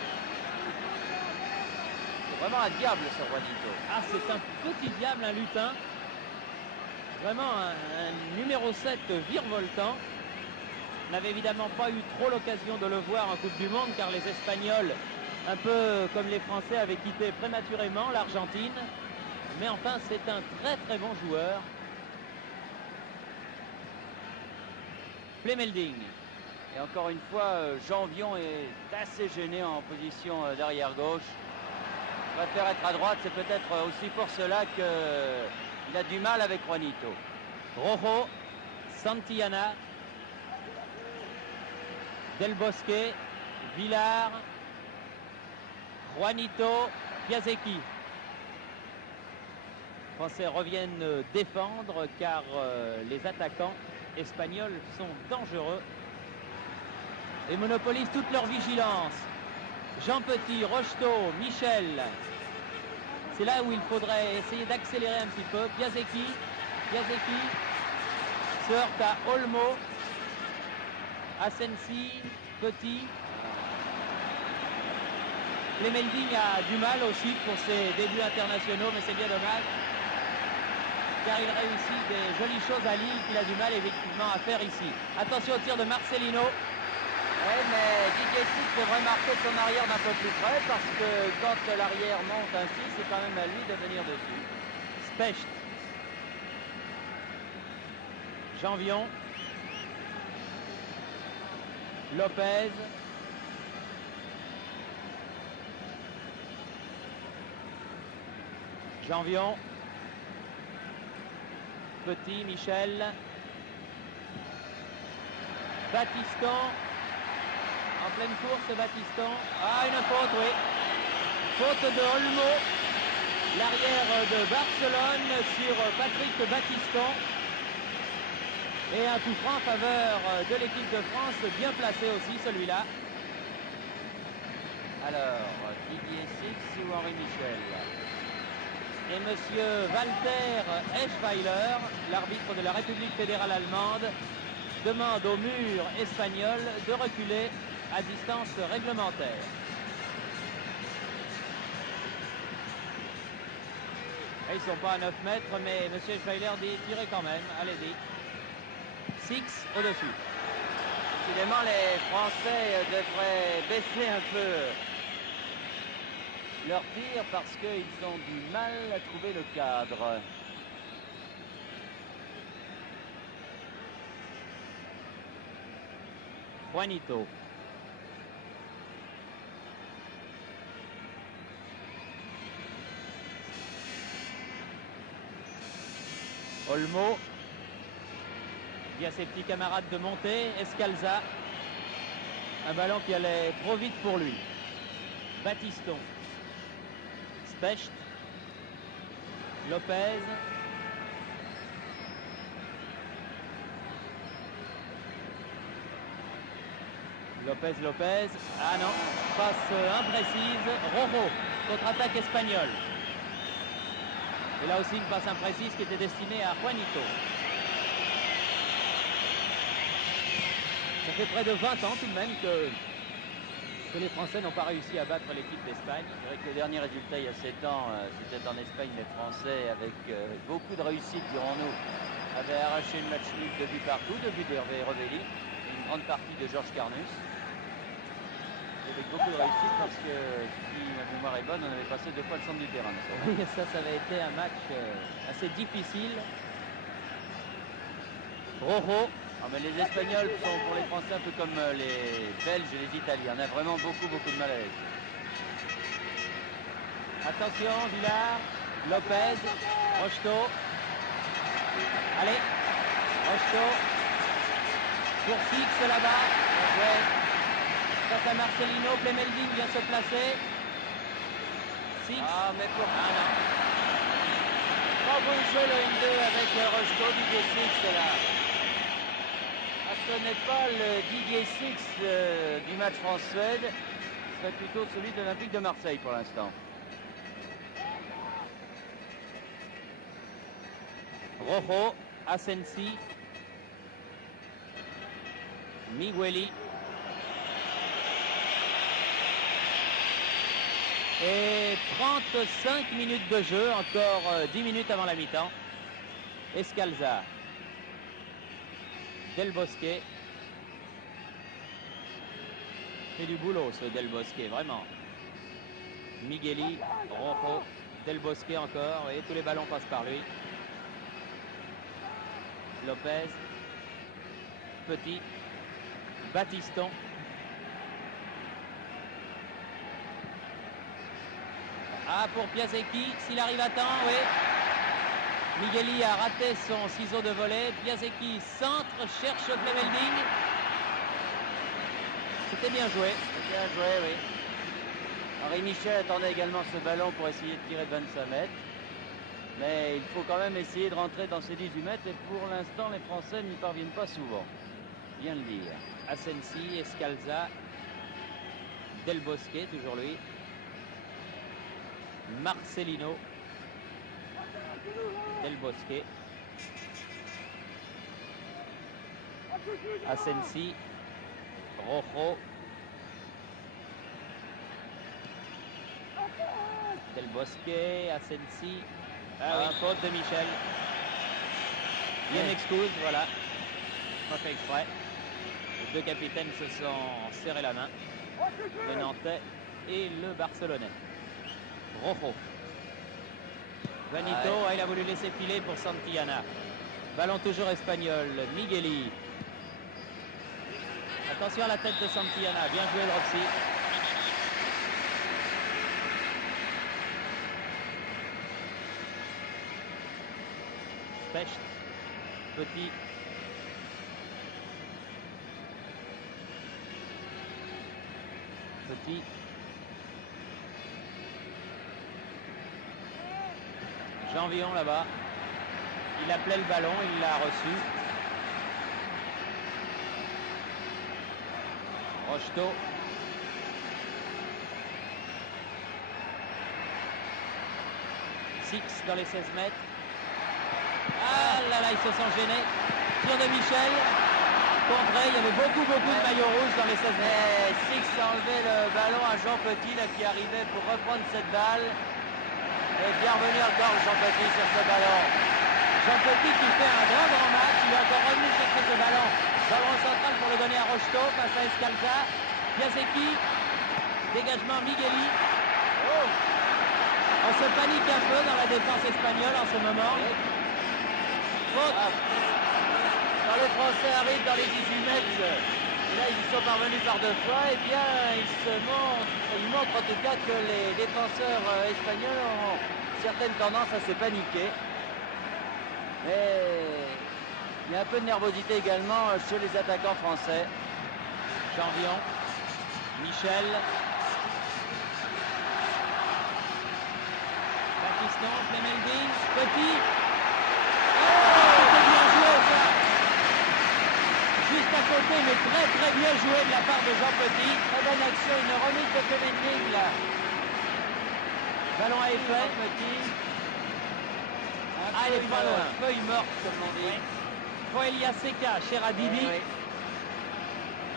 C'est vraiment un diable ce Juanito. Ah, c'est un petit diable, un lutin. Vraiment un numéro 7 virevoltant. On n'avait évidemment pas eu trop l'occasion de le voir en Coupe du Monde car les Espagnols, un peu comme les Français, avaient quitté prématurément l'Argentine. Mais enfin, c'est un très très bon joueur. Plemelding. Et encore une fois, Janvion est assez gêné en position d'arrière gauche. Il préfère être à droite, c'est peut-être aussi pour cela qu'il a du mal avec Juanito. Rojo, Santillana, Del Bosque, Villar, Juanito, Piasecki. Les Français reviennent défendre car les attaquants espagnols sont dangereux et monopolisent toute leur vigilance. Jean Petit, Rocheteau, Michel. C'est là où il faudrait essayer d'accélérer un petit peu. Piasecki se heurte à Olmo. Asensi, Petit. Plemelding a du mal aussi pour ses débuts internationaux, mais c'est bien dommage. Car il réussit des jolies choses à Lille qu'il a du mal effectivement à faire ici. Attention au tir de Marcelino. Oui, mais Didier Six devrait marquer son arrière d'un peu plus près parce que quand l'arrière monte ainsi, c'est quand même à lui de venir dessus. Specht. Janvion. Lopez. Janvion. Petit, Michel. Batiston. En pleine course, Batiston. Ah, une faute, oui. Faute de Olmo. L'arrière de Barcelone sur Patrick Batiston. Et un coup franc en faveur de l'équipe de France, bien placé aussi celui-là. Alors, Didier Six ou Henri Michel? Et monsieur Walter Eschweiler, l'arbitre de la République fédérale allemande, demande au mur espagnol de reculer à distance réglementaire. Et ils ne sont pas à 9 mètres, mais monsieur Eschweiler dit tirez quand même, allez-y. Six au-dessus. Décidément, les Français devraient baisser un peu leur tir parce qu'ils ont du mal à trouver le cadre. Juanito. Olmo. Dit à ses petits camarades de monter. Escalza. Un ballon qui allait trop vite pour lui. Batiston. Specht. Lopez. Lopez. Ah non, passe imprécise. Rojo, contre-attaque espagnole. Et là aussi une passe imprécise qui était destinée à Juanito. Ça fait près de 20 ans tout de même que les Français n'ont pas réussi à battre l'équipe d'Espagne. C'est vrai que le dernier résultat il y a 7 ans, c'était en Espagne. Les Français, avec beaucoup de réussite, dirons-nous, avaient arraché le match nul de but partout, de but d'Hervé Revelli, et une grande partie de Georges Carnus. Avec beaucoup de réussite parce que, si ma mémoire est bonne, on avait passé 2 fois le centre du terrain. Oui, ça avait été un match assez difficile. Rojo. Ah, mais les Espagnols sont pour les Français un peu comme les Belges et les Italiens. On a vraiment beaucoup de mal à l'aise. Attention, Villard, Lopez, Rocheteau. Allez, Rocheteau. Pour Six là-bas. Face à Marcelino, Plemelding vient se placer. Six. Ah, mais pour... Ah non. Pas bon jeu le 1-2 avec Rocheteau, Didier Six là. Ah, ce n'est pas le Didier Six du match France-Suède. Ce serait plutôt celui de l'Olympique de Marseille pour l'instant. Rojo, Asensi, Migueli. Et 35 minutes de jeu, encore 10 minutes avant la mi-temps. Escalza, Del Bosque. Fait du boulot ce Del Bosque, vraiment. Migueli, Rojo, Del Bosque encore, et tous les ballons passent par lui. Lopez, Petit, Batiston. Ah, pour Piasecki, s'il arrive à temps, oui. Migueli a raté son ciseau de volée. Piasecki centre, cherche Plemelding. C'était bien joué. Bien joué, oui. Henri Michel attendait également ce ballon pour essayer de tirer de 25 mètres. Mais il faut quand même essayer de rentrer dans ces 18 mètres. Et pour l'instant, les Français n'y parviennent pas souvent. Bien le dire. Asensi, Escalza, Del Bosque, toujours lui. Marcelino, Del Bosque, Asensi, Rojo, Del Bosque, Asensi. Ah oui, faute de Michel. Il m'excuse, voilà. Pas fait exprès. Les deux capitaines se sont serrés la main. Le Nantais et le Barcelonais. Rojo. Juanito, il a voulu laisser filer pour Santillana. Ballon toujours espagnol. Migueli. Attention à la tête de Santillana. Bien joué, Rossi. Specht. Petit. Petit. Jean Villon là-bas. Il appelait le ballon, il l'a reçu. Rocheteau. Six dans les 16 mètres. Ah là là, ils se sont gênés. Tir de Michel. Contré, il y avait beaucoup de maillots rouges dans les 16 mètres. Et Six a enlevé le ballon à Jean Petit là, qui arrivait pour reprendre cette balle. Et bien revenu encore Jean Petit sur ce ballon. Jean Petit qui fait un grand match. Il est encore revenu chercher ce ballon dans le rond central pour le donner à Rocheteau face à Escalza. Piasecki, dégagement Migueli. Oh. On se panique un peu dans la défense espagnole en ce moment. Faute. Quand les Français arrivent dans les 18 mètres, et là ils y sont parvenus par 2 fois, et bien ils montrent en tout cas que les défenseurs espagnols ont certaines tendances à se paniquer. Et il y a un peu de nervosité également chez les attaquants français. Janvion, Michel, Baptiston, Clemelding, Petit. Oh, c'est bien joué ça. Juste à côté, mais très bien joué de la part de Jean Petit. Très bonne action, une remise de Clemelding là. Ballon à effet. Petit. Ah, il est pas loin. Feuille morte, comme on dit. Foelia Seca, Cheradidi. Oui.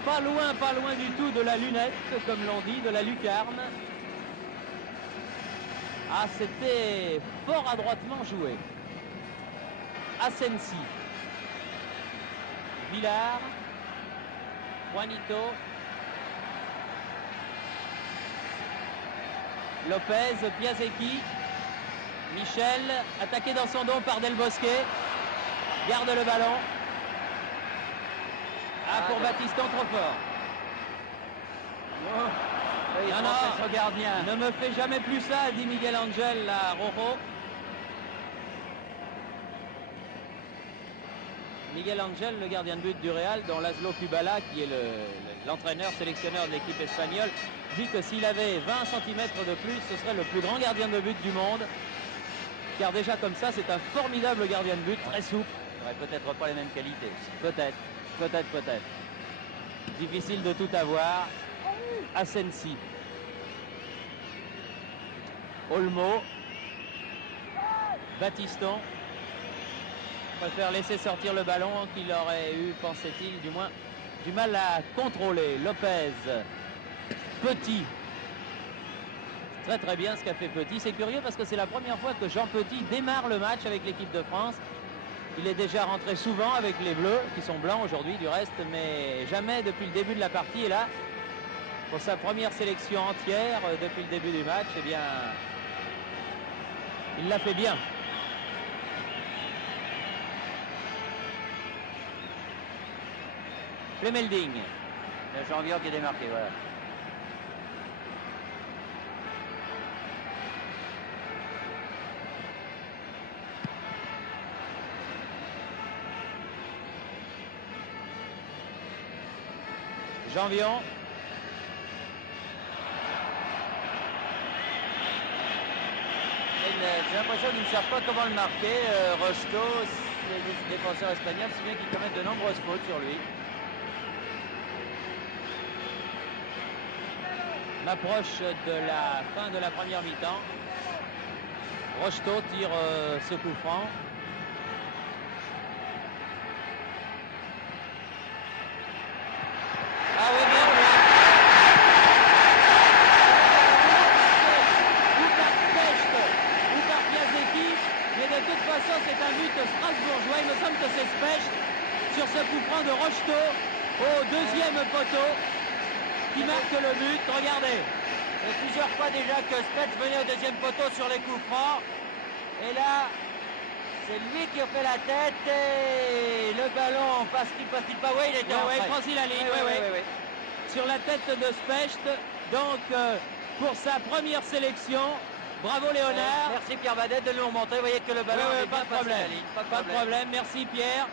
Pas loin du tout de la lunette, comme l'on dit, de la lucarne. Ah, c'était fort adroitement joué. Asensi. Villar. Juanito. Lopez, Piasecki. Michel, attaqué dans son dos par Del Bosque. Garde le ballon. Ah, pour Baptiston, trop fort. Oh. Oui, Non, gardien. ne me fais jamais plus ça, dit Miguel Angel à Rojo. Miguel Angel, le gardien de but du Real, dont Laszlo Kubala, qui est l'entraîneur, sélectionneur de l'équipe espagnole, dit que s'il avait 20 cm de plus, ce serait le plus grand gardien de but du monde. Car déjà comme ça, c'est un formidable gardien de but, très souple. Il n'aurait peut-être pas les mêmes qualités aussi. Peut-être. Difficile de tout avoir. Asensi. Olmo. Baptiston. Préfère laisser sortir le ballon qu'il aurait eu, pensait-il, du moins, du mal à contrôler. Lopez. Petit. Très bien ce qu'a fait Petit. C'est curieux parce que c'est la première fois que Jean Petit démarre le match avec l'équipe de France. Il est déjà rentré souvent avec les Bleus, qui sont blancs aujourd'hui du reste, mais jamais depuis le début de la partie. Et là, pour sa première sélection entière depuis le début du match, eh bien, il l'a fait bien. Clemelding. Janvion qui est démarqué, voilà. Janvion. J'ai l'impression qu'ils ne savent pas comment le marquer. Rocheteau, les défenseurs espagnols, si bien qu'ils commettent de nombreuses fautes sur lui. L'approche de la fin de la première mi-temps. Rocheteau tire ce coup franc. Ah oui, bien joué. Ou par Specht, ou par Piasecki, mais de toute façon c'est un but strasbourgeois. Il me semble que c'est Specht sur ce coup franc de Rocheteau au deuxième poteau qui marque le but. Regardez. Et plusieurs fois déjà que Specht venait au deuxième poteau sur les coups francs. Et là, c'est lui qui a fait la tête et le ballon passe-t-il pas? Oui, il était en Ouais, frais. franchit la ligne. Oui. Sur la tête de Specht. Donc pour sa première sélection, bravo Léonard. Merci Pierre Badet de nous remonter. Vous voyez que le ballon est pas bien de passé problème. la ligne. Pas de problème. Merci Pierre.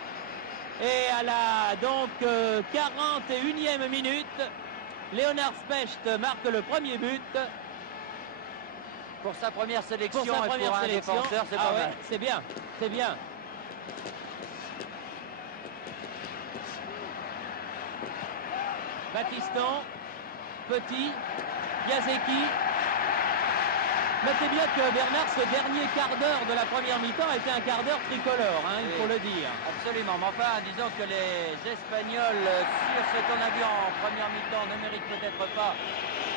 Et à la donc 41e minute, Léonard Specht marque le premier but. Pour sa première sélection Pour sa première sélection. un défenseur, c'est pas mal. C'est bien. Baptiston, Petit, Piasecki. Notez bien que Bernard, ce dernier quart d'heure de la première mi-temps a été un quart d'heure tricolore, hein, il faut le dire. Absolument, mais enfin, disons que les Espagnols, sur ce qu'on a vu en première mi-temps, ne méritent peut-être pas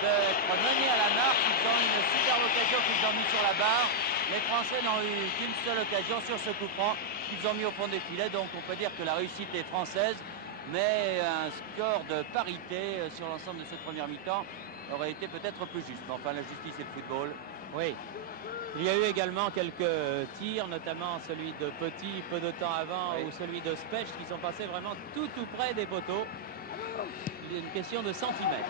d'être menés à la marque. Ils ont une une superbe occasion qu'ils ont mis sur la barre. Les Français n'ont eu qu'une seule occasion sur ce coup franc qu'ils ont mis au fond des filets. Donc on peut dire que la réussite est française, mais un score de parité sur l'ensemble de cette première mi-temps aurait été peut-être plus juste. Mais enfin, la justice et le football. Oui. Il y a eu également quelques tirs, notamment celui de Petit peu de temps avant, Oui. ou celui de Specht, qui sont passés vraiment tout près des poteaux. Il y a une question de centimètres.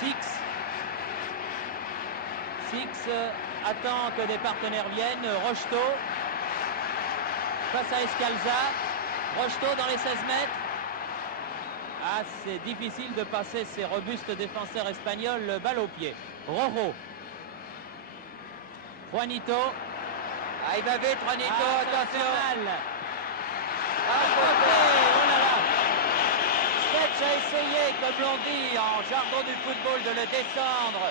Six attend que des partenaires viennent. Rocheteau face à Escalza. Rocheteau dans les 16 mètres. Ah, c'est difficile de passer ces robustes défenseurs espagnols, balle au pied. Rojo. Juanito. Ah, il va vite, Juanito, attention. Oh là là. Specht a essayé, comme l'on dit en jargon du football, de le descendre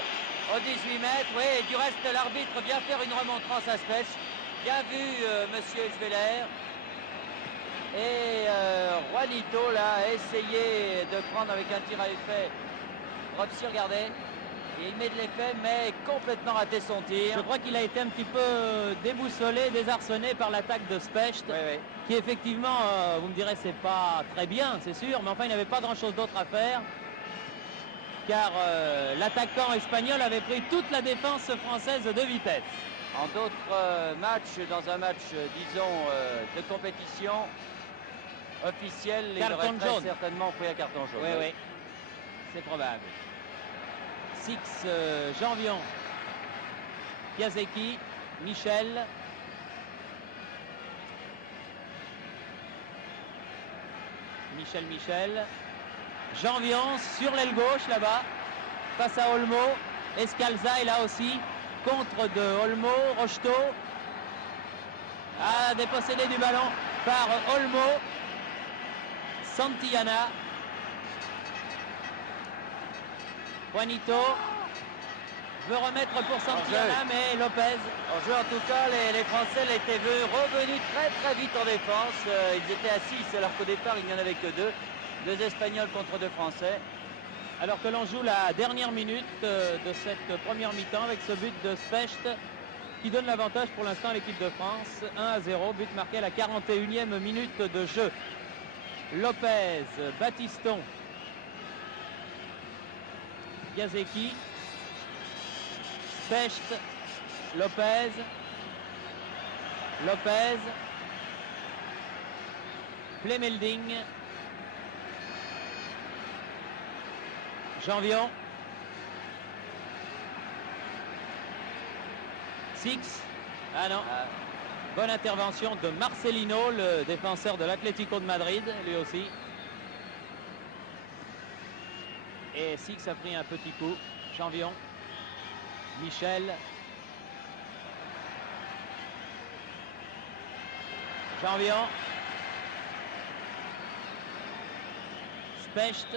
au 18 mètres. Oui, et du reste, l'arbitre vient faire une remontrance à Specht. Bien vu, monsieur Schweller. Et Juanito, là, a essayé de prendre avec un tir à effet. Robsi, regardez. Il met de l'effet, mais complètement raté son tir. Je crois qu'il a été un petit peu déboussolé, désarçonné par l'attaque de Specht, Oui. qui effectivement, vous me direz, c'est pas très bien, c'est sûr, mais enfin, il n'avait pas grand-chose d'autre à faire, car l'attaquant espagnol avait pris toute la défense française de vitesse. En d'autres matchs, dans un match, disons, de compétition officielle, il aurait très certainement pris un carton jaune. Oui, c'est probable. Six, Janvion, Piasecki, Michel. Janvion sur l'aile gauche là-bas, face à Olmo. Escalza est là aussi, contre de Olmo. Rocheteau a dépossédé du ballon par Olmo. Santillana. Juanito veut remettre pour Santillana, mais Lopez. En jeu, en tout cas, les Français l'étaient revenus très vite en défense. Ils étaient à 6, alors qu'au départ, il n'y en avait que 2. 2 Espagnols contre 2 Français. Alors que l'on joue la dernière minute de cette première mi-temps avec ce but de Specht qui donne l'avantage pour l'instant à l'équipe de France. 1-0, but marqué à la 41e minute de jeu. Lopez, Battiston, Piasecki, Specht, Lopez, Plemelding, Janvion, Six. Ah non. Bonne intervention de Marcelino, le défenseur de l'Atlético de Madrid, lui aussi. Et Six a pris un petit coup. Janvion, Michel, Janvion, Specht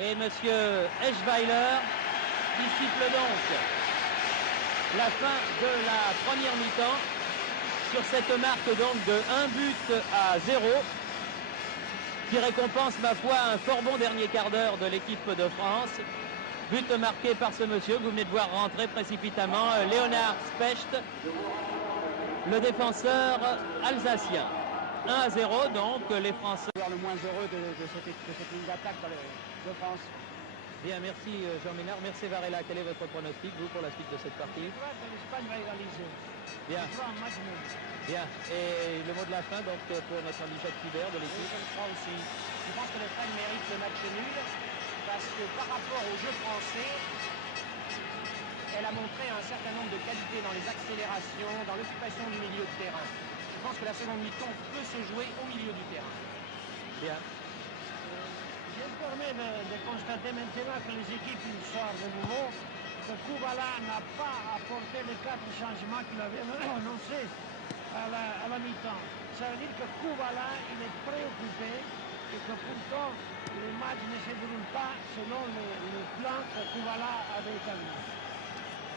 et monsieur Eschweiler qui siffle donc la fin de la première mi-temps sur cette marque donc de 1-0 qui récompense ma foi un fort bon dernier quart d'heure de l'équipe de France. But marqué par ce monsieur que vous venez de voir rentrer précipitamment, Léonard Specht, le défenseur alsacien. 1-0 donc les Français. Le moins heureux de cette ligne d'attaque de France. Bien, merci Jean Ménard, merci Varela. Quel est votre pronostic, vous, pour la suite de cette partie? L'Espagne va égaliser. Bien. Bien. Et le mot de la fin, donc, pour notre ami Jacques Thibert de l'équipe? Je le crois aussi. Je pense que l'Espagne mérite le match nul parce que par rapport au jeu français, elle a montré un certain nombre de qualités dans les accélérations, dans l'occupation du milieu de terrain. Je pense que la seconde mi-temps peut se jouer au milieu du terrain. Bien. Je me permets de constater maintenant que les équipes sortent de nouveau, que Kubala n'a pas apporté les 4 changements qu'il avait annoncés à la mi-temps. Ça veut dire que Kubala, il est préoccupé et que pourtant les matchs ne se déroulent pas selon le plan que Kubala avait établi.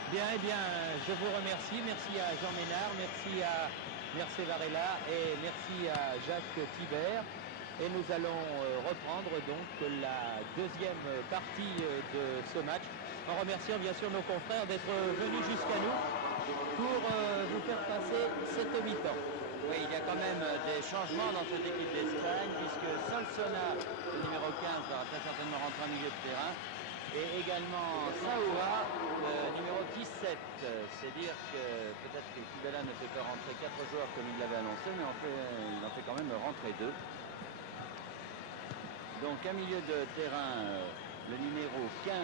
Bien, eh bien, je vous remercie. Merci à Jean Ménard, merci à Varela et merci à Jacques Thibert. Et nous allons reprendre donc la deuxième partie de ce match, en remerciant bien sûr nos confrères d'être venus jusqu'à nous pour vous faire passer cette mi-temps. Oui, il y a quand même des changements dans cette équipe d'Espagne, puisque Solsona, le numéro 15, va très certainement rentrer en milieu de terrain. Et également Saoura, le numéro 17. C'est dire que peut-être que Kubala ne fait pas rentrer 4 joueurs comme il l'avait annoncé, mais il en fait quand même rentrer 2. Donc un milieu de terrain, le numéro 15,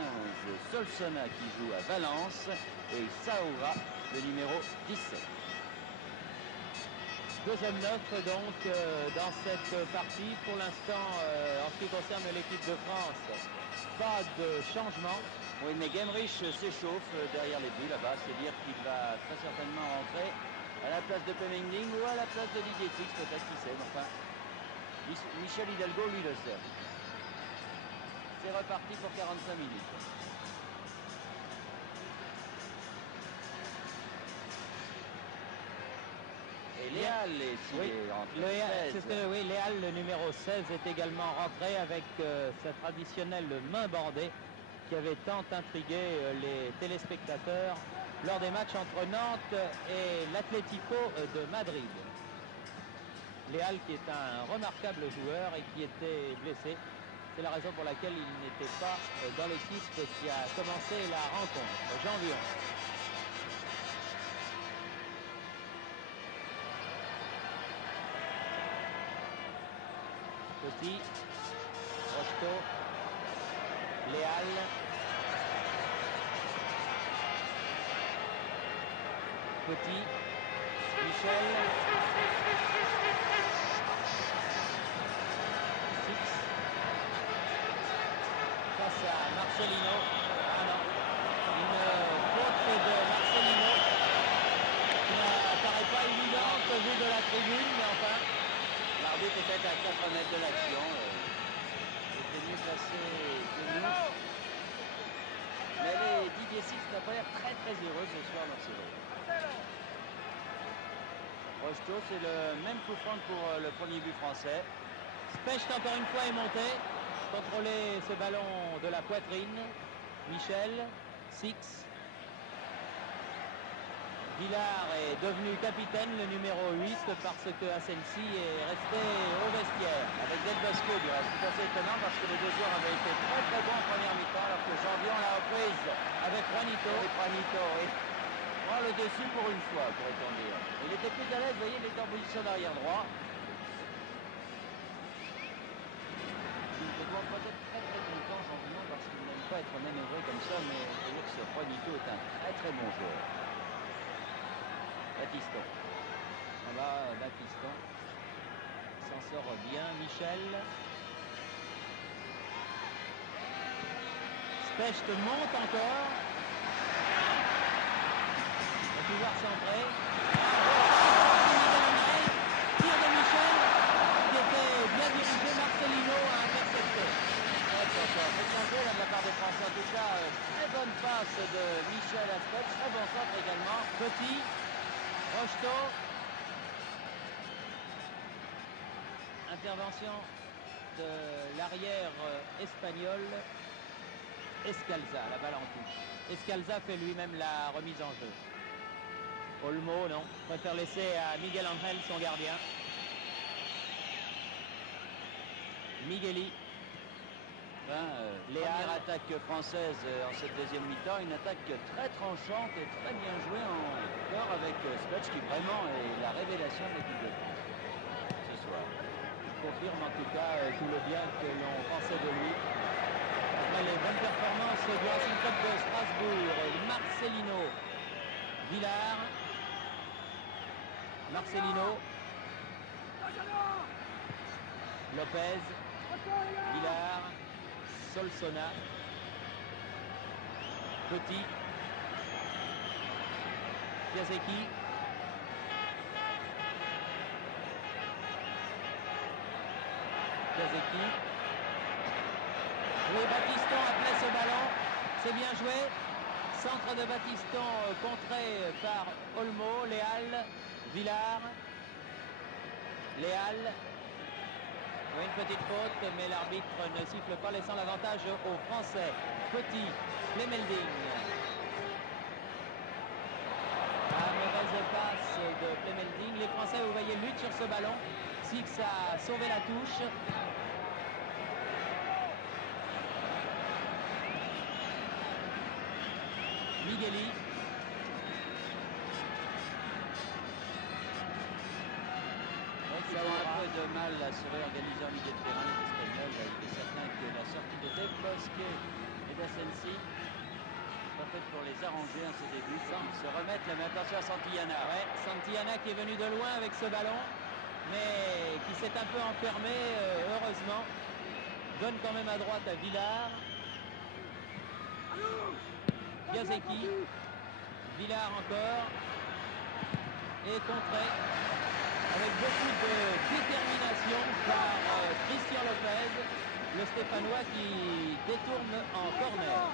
Solsona, qui joue à Valence, et Saoura, le numéro 17. Deuxième neuf donc dans cette partie. Pour l'instant, en ce qui concerne l'équipe de France, pas de changement. Oui, mais Gemrich s'échauffe derrière les buts là-bas. C'est dire qu'il va très certainement rentrer à la place de Pemengling ou à la place de Didier Tix, peut-être, qui sait. Enfin, Michel Hidalgo, lui, le sait. C'est reparti pour 45 minutes. Et Léal est rentré. Oui, Léal, le numéro 16, est également rentré avec sa traditionnelle main bandée qui avait tant intrigué les téléspectateurs lors des matchs entre Nantes et l'Atlético de Madrid. Léal qui est un remarquable joueur et qui était blessé. C'est la raison pour laquelle il n'était pas dans l'équipe qui a commencé la rencontre. Jean Vion. Petit, Rocheteau, Léal, Petit, Michel, Six, face à Marcelino. Ah non, une faute de Marcelino qui n'apparaît pas évidente au vu de la tribune, mais enfin. L'arbitre était à 4 mètres de l'action. Il était mieux placé que nous. Mais Didier Six n'a pas l'air très heureux ce soir dans ses rôles. Rocheteau, c'est le même coup franc pour le premier but français. Specht encore une fois est monté. Contrôler ce ballon de la poitrine. Michel, Six. Villard est devenu capitaine, le numéro 8, parce que Asensi est resté au vestiaire. Avec Del Bosque du reste. C'est assez étonnant parce que les deux joueurs avaient été très bons en première mi-temps, alors que Jean-Vion l'a reprise avec Juanito. Oui. Prend le dessus pour une fois, pourrait-on dire. Il était plus à l'aise, vous voyez, il était en position d'arrière droit. Il doit pas être très content, Jean-Vion, parce qu'il n'aime pas être manœuvré comme ça, mais il faut dire que ce Juanito est un très bon joueur. Batiston. Voilà, Batiston s'en sort bien. Michel. Specht monte encore. On va pouvoir centrer. Tir de Michel qui était bien dirigé. Marcelino a intercepté. C'est bien joué de la part des Français. En tout cas, très bonne passe de Michel à Specht. Très bon centre également. Petit. Rocheteau. Intervention de l'arrière espagnol. Escalza, la balle en touche. Escalza fait lui-même la remise en jeu. Olmo, non. Préfère laisser à Miguel Angel, son gardien. Migueli. Première attaque française en cette deuxième mi-temps, une attaque très tranchante et très bien jouée en corps avec Specht qui vraiment est la révélation de l'équipe de France ce soir. Il confirme en tout cas tout le bien que l'on pensait de lui. Après les bonnes performances du Racing Club de Strasbourg, Marcelino, Villard, Marcelino, Lopez, Villard, Solsona, Petit, Piasecki, Oui, Batiston appelait ce ballon, c'est bien joué. Centre de Batiston contré par Olmo, Léal, Villard, Léal, Oui, une petite faute, mais l'arbitre ne siffle pas, laissant l'avantage aux Français. Petit, Plemelding. La mauvaise passe de Plemelding. Les Français, vous voyez, luttent sur ce ballon. Six a sauvé la touche. Migueli. Ils ont un peu de mal à se réorganiser en milieu de terrain, les Espagnols. Il est certain que la sortie de Del Bosque et d'Asensi pas faite pour les arranger en ce début. Ils se remettent la main. Attention à Santillana. Ouais, Santillana qui est venu de loin avec ce ballon, mais qui s'est un peu enfermé, heureusement. Donne quand même à droite à Villard. Piasecki. Villard encore. Et contré avec beaucoup de détermination par Christian Lopez, le Stéphanois qui détourne en corner.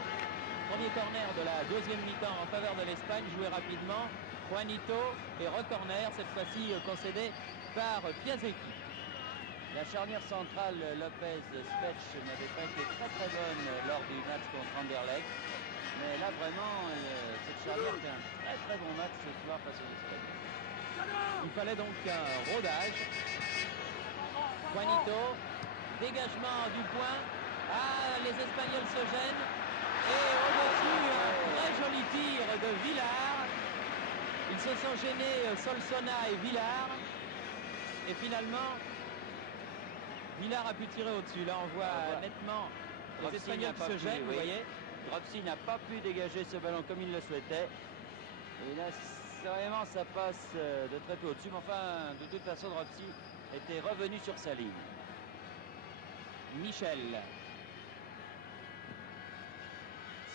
Premier corner de la deuxième mi-temps en faveur de l'Espagne, joué rapidement. Juanito et re-corner, cette fois-ci concédé par Piasecki. La charnière centrale Lopez-Spetch n'avait pas été très bonne lors du match contre Anderlecht. Mais là, vraiment, cette charnière fait un très bon match ce soir face aux Espagnols. Il fallait donc un rodage. Juanito, dégagement du point. Ah, les Espagnols se gênent. Et au-dessus, un très joli tir de Villard. Ils se sont gênés, Solsona et Villard. Et finalement, Villard a pu tirer au-dessus. Là, on voit nettement les Espagnols qui se gênent, vous voyez. Dropsy n'a pas pu dégager ce ballon comme il le souhaitait. Et là, vraiment, ça passe de très peu au-dessus. Mais enfin, de toute façon, Dropsy était revenu sur sa ligne. Michel.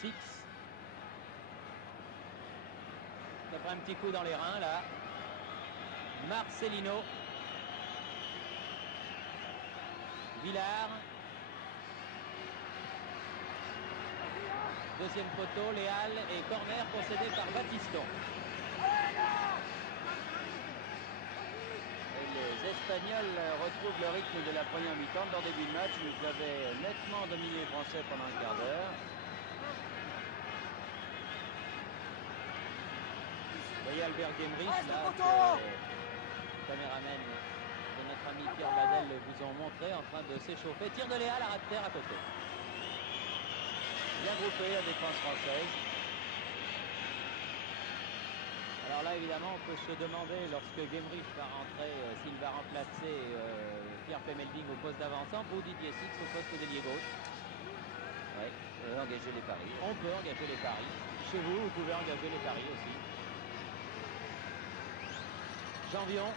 Six. Ça prend un petit coup dans les reins, là. Marcelino. Villard. Deuxième poteau, Léal et corner concédé par Batiston. Et les Espagnols retrouvent le rythme de la première mi-temps. Dans le début de match, ils avaient nettement dominé les Français pendant un quart d'heure. Vous voyez Albert Gemrich, là, caméramen de notre ami Pierre Badel vous ont montré en train de s'échauffer. Tir de Léal à ras de terre à côté. Bien groupé la défense française. Alors là, évidemment, on peut se demander, lorsque Gemrich va rentrer, s'il va remplacer Pierre Plemelding au poste d'avant-centre ou Didier Six au poste d'ailier gauche. Oui, engager les paris. On peut engager les paris. Chez vous, vous pouvez engager les paris aussi. Janvion.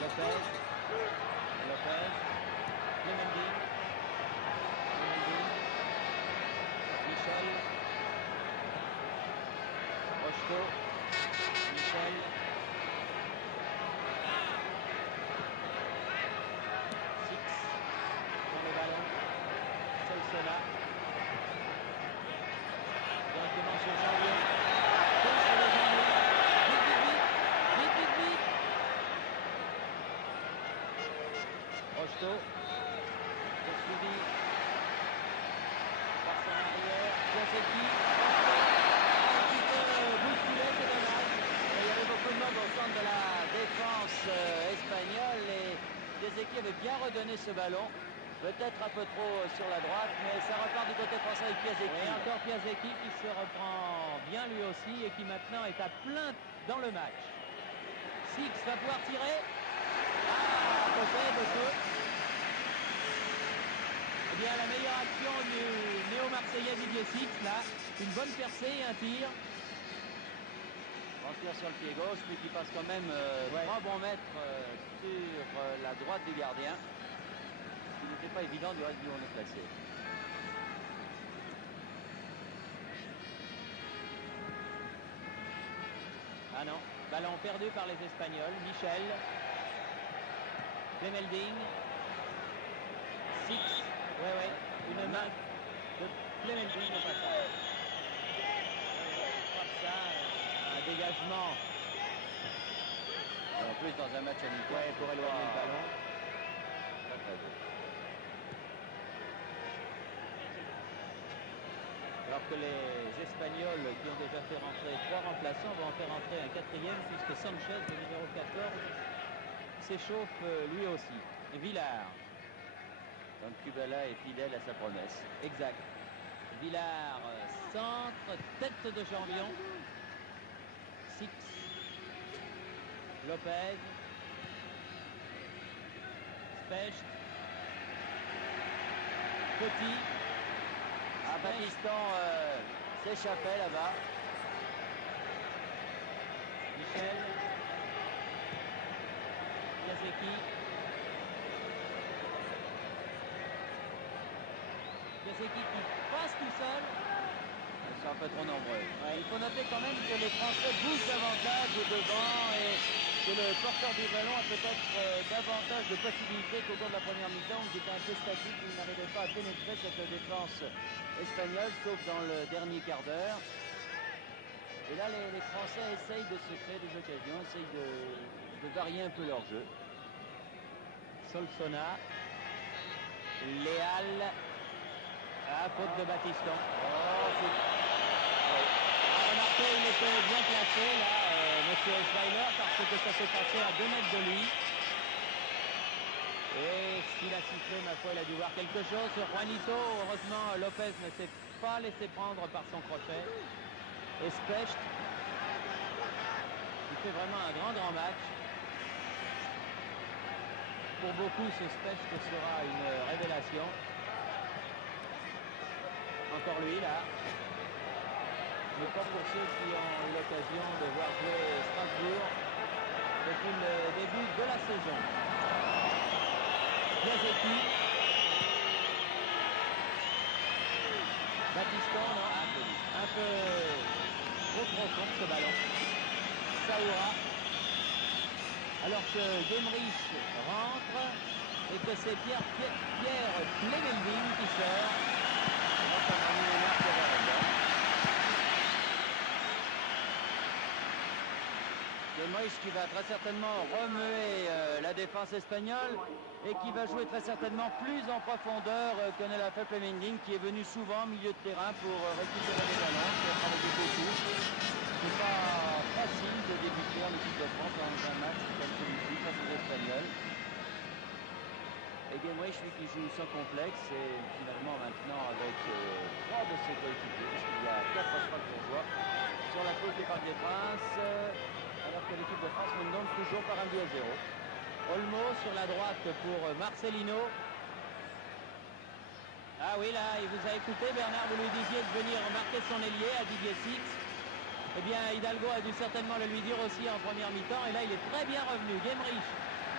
Lopez. Plemelding. Michel. Rocheteau. Michel. Six. Dans le ballon. Solsona. Directement sur Janvion. Contre le Janvion. Vite. Rocheteau. Poursuivi par son arrière. Piasecki. Un petit peu bousculé, c'est dommage. Il y avait beaucoup de monde au centre de la défense espagnole et Piasecki avait bien redonné ce ballon. Peut-être un peu trop sur la droite, mais ça repart du côté français avec Piasecki. Et encore Piasecki qui se reprend bien lui aussi et qui maintenant est à plein dans le match. Six va pouvoir tirer. Ah, peut-être de peu. Eh bien, la meilleure action du néo-marseillais Didier Six, là. Une bonne percée et un tir. On tire sur le pied gauche, mais qui passe quand même 3 bons mètres sur la droite du gardien. Ce qui n'était pas évident du reste du on est placé. Ah non, ballon perdu par les Espagnols. Michel. Plemelding. Six. Ouais. Une main de Plemelding au passage. Comme ça, un dégagement plus dans un match amical. Ouais, pour éloigner le ballon. Très, très beau. Alors que les Espagnols qui ont déjà fait rentrer 3 remplaçants vont en faire rentrer un 4e puisque Sanchez, le numéro 14, s'échauffe lui aussi. Et Villar. Donc Kubala est fidèle à sa promesse. Exact. Villar, centre, tête de Jambion. Six. Lopez. Specht. Petit. Ah, Battiston s'échappait là-bas. Michel. Yazeki. Yazeki qui passe tout seul. Ils sont un peu trop nombreux. Ouais. Il faut noter quand même que les Français bougent davantage devant et que le porteur du ballon a peut-être davantage de possibilités qu'au cours de la première mi-temps où il était un peu statique, il n'arrivait pas à pénétrer cette défense espagnole, sauf dans le dernier quart d'heure. Et là, les Français essayent de se créer des occasions, essayent de varier un peu leur jeu. Solsona. Léal. Ah, faute de Battiston. Remarquez, il était bien placé là, monsieur Schweiler, parce que ça s'est passé à 2 mètres de lui. Et s'il a sifflé, ma foi, il a dû voir quelque chose. Juanito, heureusement, Lopez ne s'est pas laissé prendre par son crochet. Et Specht, il fait vraiment un grand match. Pour beaucoup, ce Specht sera une révélation. Encore lui, là. Mais pas pour ceux qui ont eu l'occasion de voir jouer Strasbourg depuis le début de la saison. Yazeki. Battiston, non, un peu trop profond ce ballon. Saoura. Alors que Gemrich rentre et que c'est Pierre Clémenville qui sort. Gemrich qui va très certainement remuer la défense espagnole et qui va jouer très certainement plus en profondeur que ne l'a fait Fleming, qui est venu souvent au milieu de terrain pour récupérer les ballons, qui a travaillé beaucoup. C'est pas facile de débuter en équipe de France dans un match comme celui-ci face aux Espagnols. Et Gemrich, lui qui joue sans complexe, et finalement maintenant avec 3 de ses coéquipiers, puisqu'il y a 4 Strasbourgeois sur la pelouse du Parc des Princes, alors que l'équipe de France mène donc toujours par un but à 0. Olmo sur la droite pour Marcelino. Ah oui, là, il vous a écouté, Bernard, vous lui disiez de venir marquer son ailier à Didier Six. Eh bien, Hidalgo a dû certainement le lui dire aussi en première mi-temps, et là, il est très bien revenu. Gemrich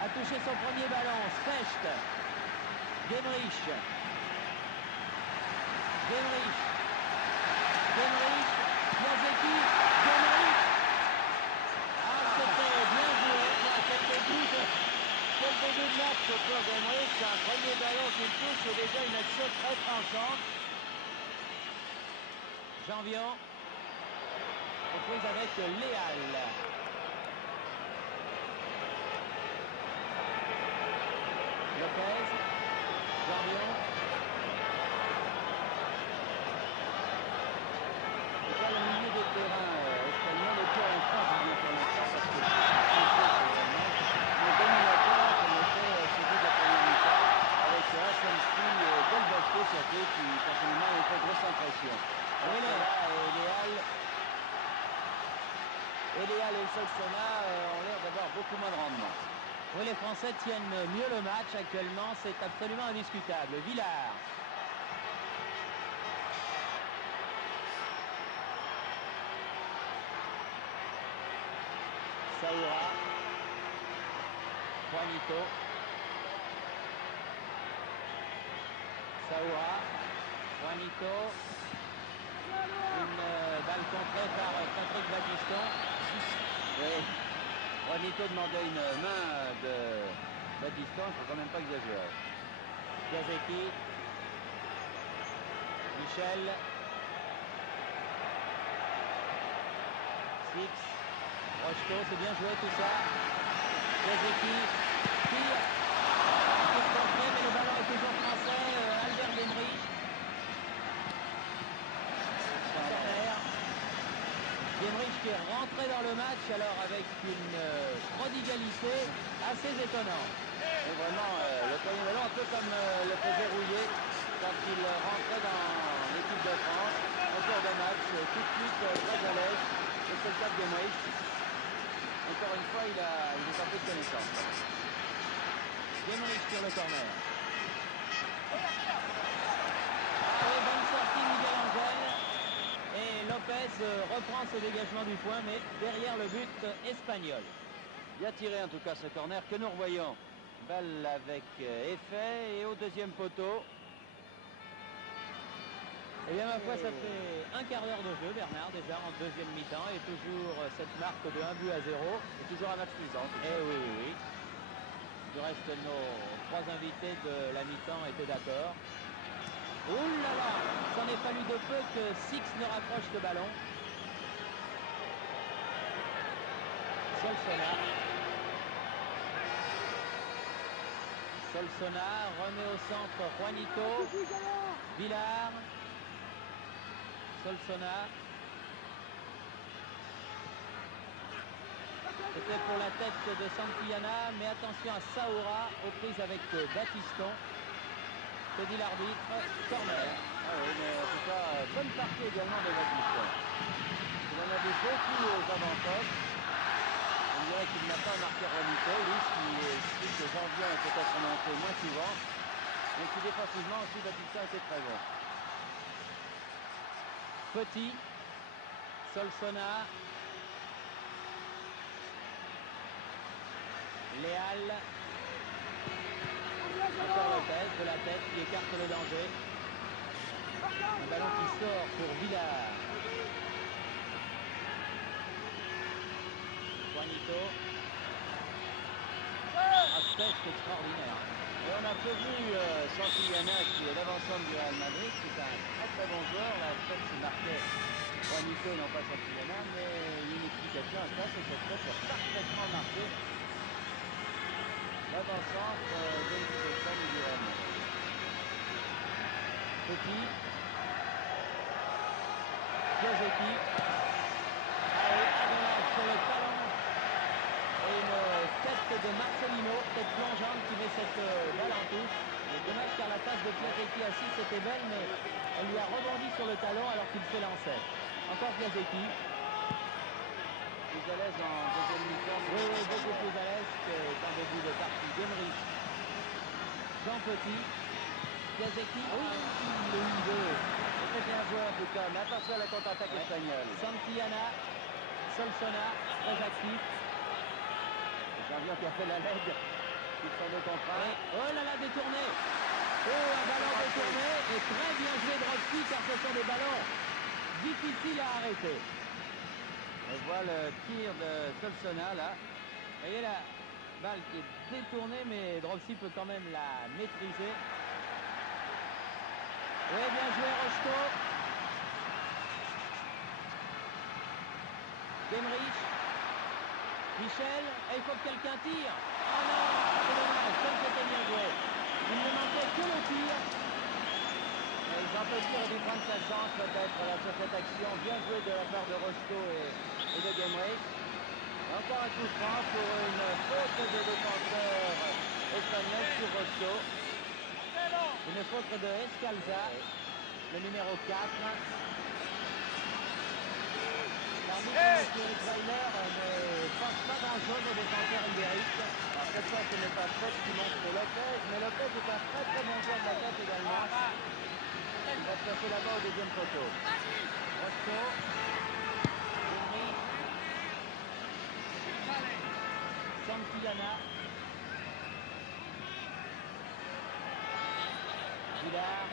a touché son premier ballon. Specht. Gemrich. Gemrich. Gemrich. Yazeki. Gemrich. Ah, c'était bien joué. Quel début de match pour Gemrich. Un premier ballon qu'il touche, c'est déjà une action très tranchante. Jambion. Et puis avec Léal. Lopez. Jambion. Et là, le milieu de terrain espagnol est pour l'instant, je dis pour l'instant, parce que le dominateur comme était celui de la première mi-temps, avec Asensi et Del Bosque surtout, qui personnellement ont fait grosse impression. Oui, Léal et Solsona ont l'air d'avoir beaucoup moins de rendement. Oui, les Français tiennent mieux le match actuellement, c'est absolument indiscutable. Villar. Saoura. Juanito. Saoura. Juanito. Une balle contrée par Patrick Battiston. Oui. Juanito demandait une main de Battiston, il ne faut quand même pas exagérer. Yazeki. Michel. Six. Rocheteau, c'est bien joué tout ça. Piazecki tire. Coup de contrée, mais le ballon est toujours français. Albert Gemrich. Corner. Gemrich qui est rentré dans le match alors avec une prodigalité assez étonnante. Et vraiment, le premier ballon, un peu comme le faisait Rouillet quand il rentrait dans l'équipe de France. En cours de match, tout de suite très à l'aise. Et c'est le cas de Gemrich. Encore une fois, il est en peu de connaissance. Gemrich sur le corner. Ah oui, bonne sortie de Miguel Angel. Et Lopez reprend ce dégagement du point, mais derrière le but espagnol. Bien tiré en tout cas ce corner que nous revoyons. Balle avec effet et au deuxième poteau. Eh bien, ma foi, ça fait un quart d'heure de jeu, Bernard, déjà en deuxième mi-temps. Et toujours cette marque de 1-0. Et toujours un match suivant. Eh oui, oui, oui. Du reste, nos trois invités de la mi-temps étaient d'accord. Ouh là là, s'en est fallu de peu que Six ne raccroche ce ballon. Solsona remet au centre Juanito. Villar. Solsona. C'était pour la tête de Santillana, mais attention à Saoura aux prises avec Batiston. Que dit l'arbitre? Corner. Ah oui, mais en tout cas, bonne partie également de Batiston. Il en avait beaucoup aux avant-postes. On dirait qu'il n'a pas marqué Juanito, lui, ce qui explique que Janvier est peut-être monté moins souvent. Mais qui défensivement aussi, Batiston était très bon. Petit. Solsona. Léal. Encore Lopez de la tête qui écarte le danger. Un ballon qui sort pour Villar. Juanito. Aspect extraordinaire. Et on a peu vu Santillana qui est l'avancement du Real Madrid, qui est un très très bon joueur. La tête se marquait Juanito et non pas Santillana, mais il y a une explication à ça, c'est que cette tête a parfaitement marqué l'avant-centre de l'équipe d'Espagne et du Real Madrid. Petit. Piazecki. Ah oui, dommage sur le talon. Et une tête de Marcelino, tête plongeante qui met cette balle en touche. C'est dommage car la passe de Piazecki à 6 était belle, mais elle lui a rebondi sur le talon alors qu'il s'élançait. Encore Piazecki. Plus à l'aise en deuxième mi-temps. Oui, oui, beaucoup plus à l'aise qu'en début de partie. Gemrich. Jean Petit. Piazecki. Ah oui, le 1-2. C'était bien joué en tout cas, mais attention à la contre-attaque espagnole. Santillana. Solsona, très actif. Janvier qui a fait la leg, qui s'en est contraint. Oh là là, détourné. Oh, un ballon détourné. Et très bien joué de Roxy car ce sont des ballons difficiles à arrêter. On voit le tir de Solsona là. Vous voyez la balle qui est détournée, mais Dropsy peut quand même la maîtriser. Oui, bien joué Rocheteau. Gemrich. Michel. Et il faut que quelqu'un tire. Oh non, c'est dommage, comme c'était bien joué. Il ne manquait que le tir. Jean Petit aurait dû prendre sa chance peut-être là sur cette action. Bien joué de la part de Rocheteau et de Gemrich. Encore un coup franc pour une faute de défenseur espagnol sur Rocheteau. Une faute de Escalza, le numéro 4. L'arbitre, M. Weiler, ne pense pas grand-chose au défenseur ibérique. Alors cette fois ce n'est pas Fred qui montre Lopez, mais Lopez est un très très bon joueur de la tête également. Il va se passer là-bas au deuxième poteau. Rocheteau. Gemrich. Santillana. Villar.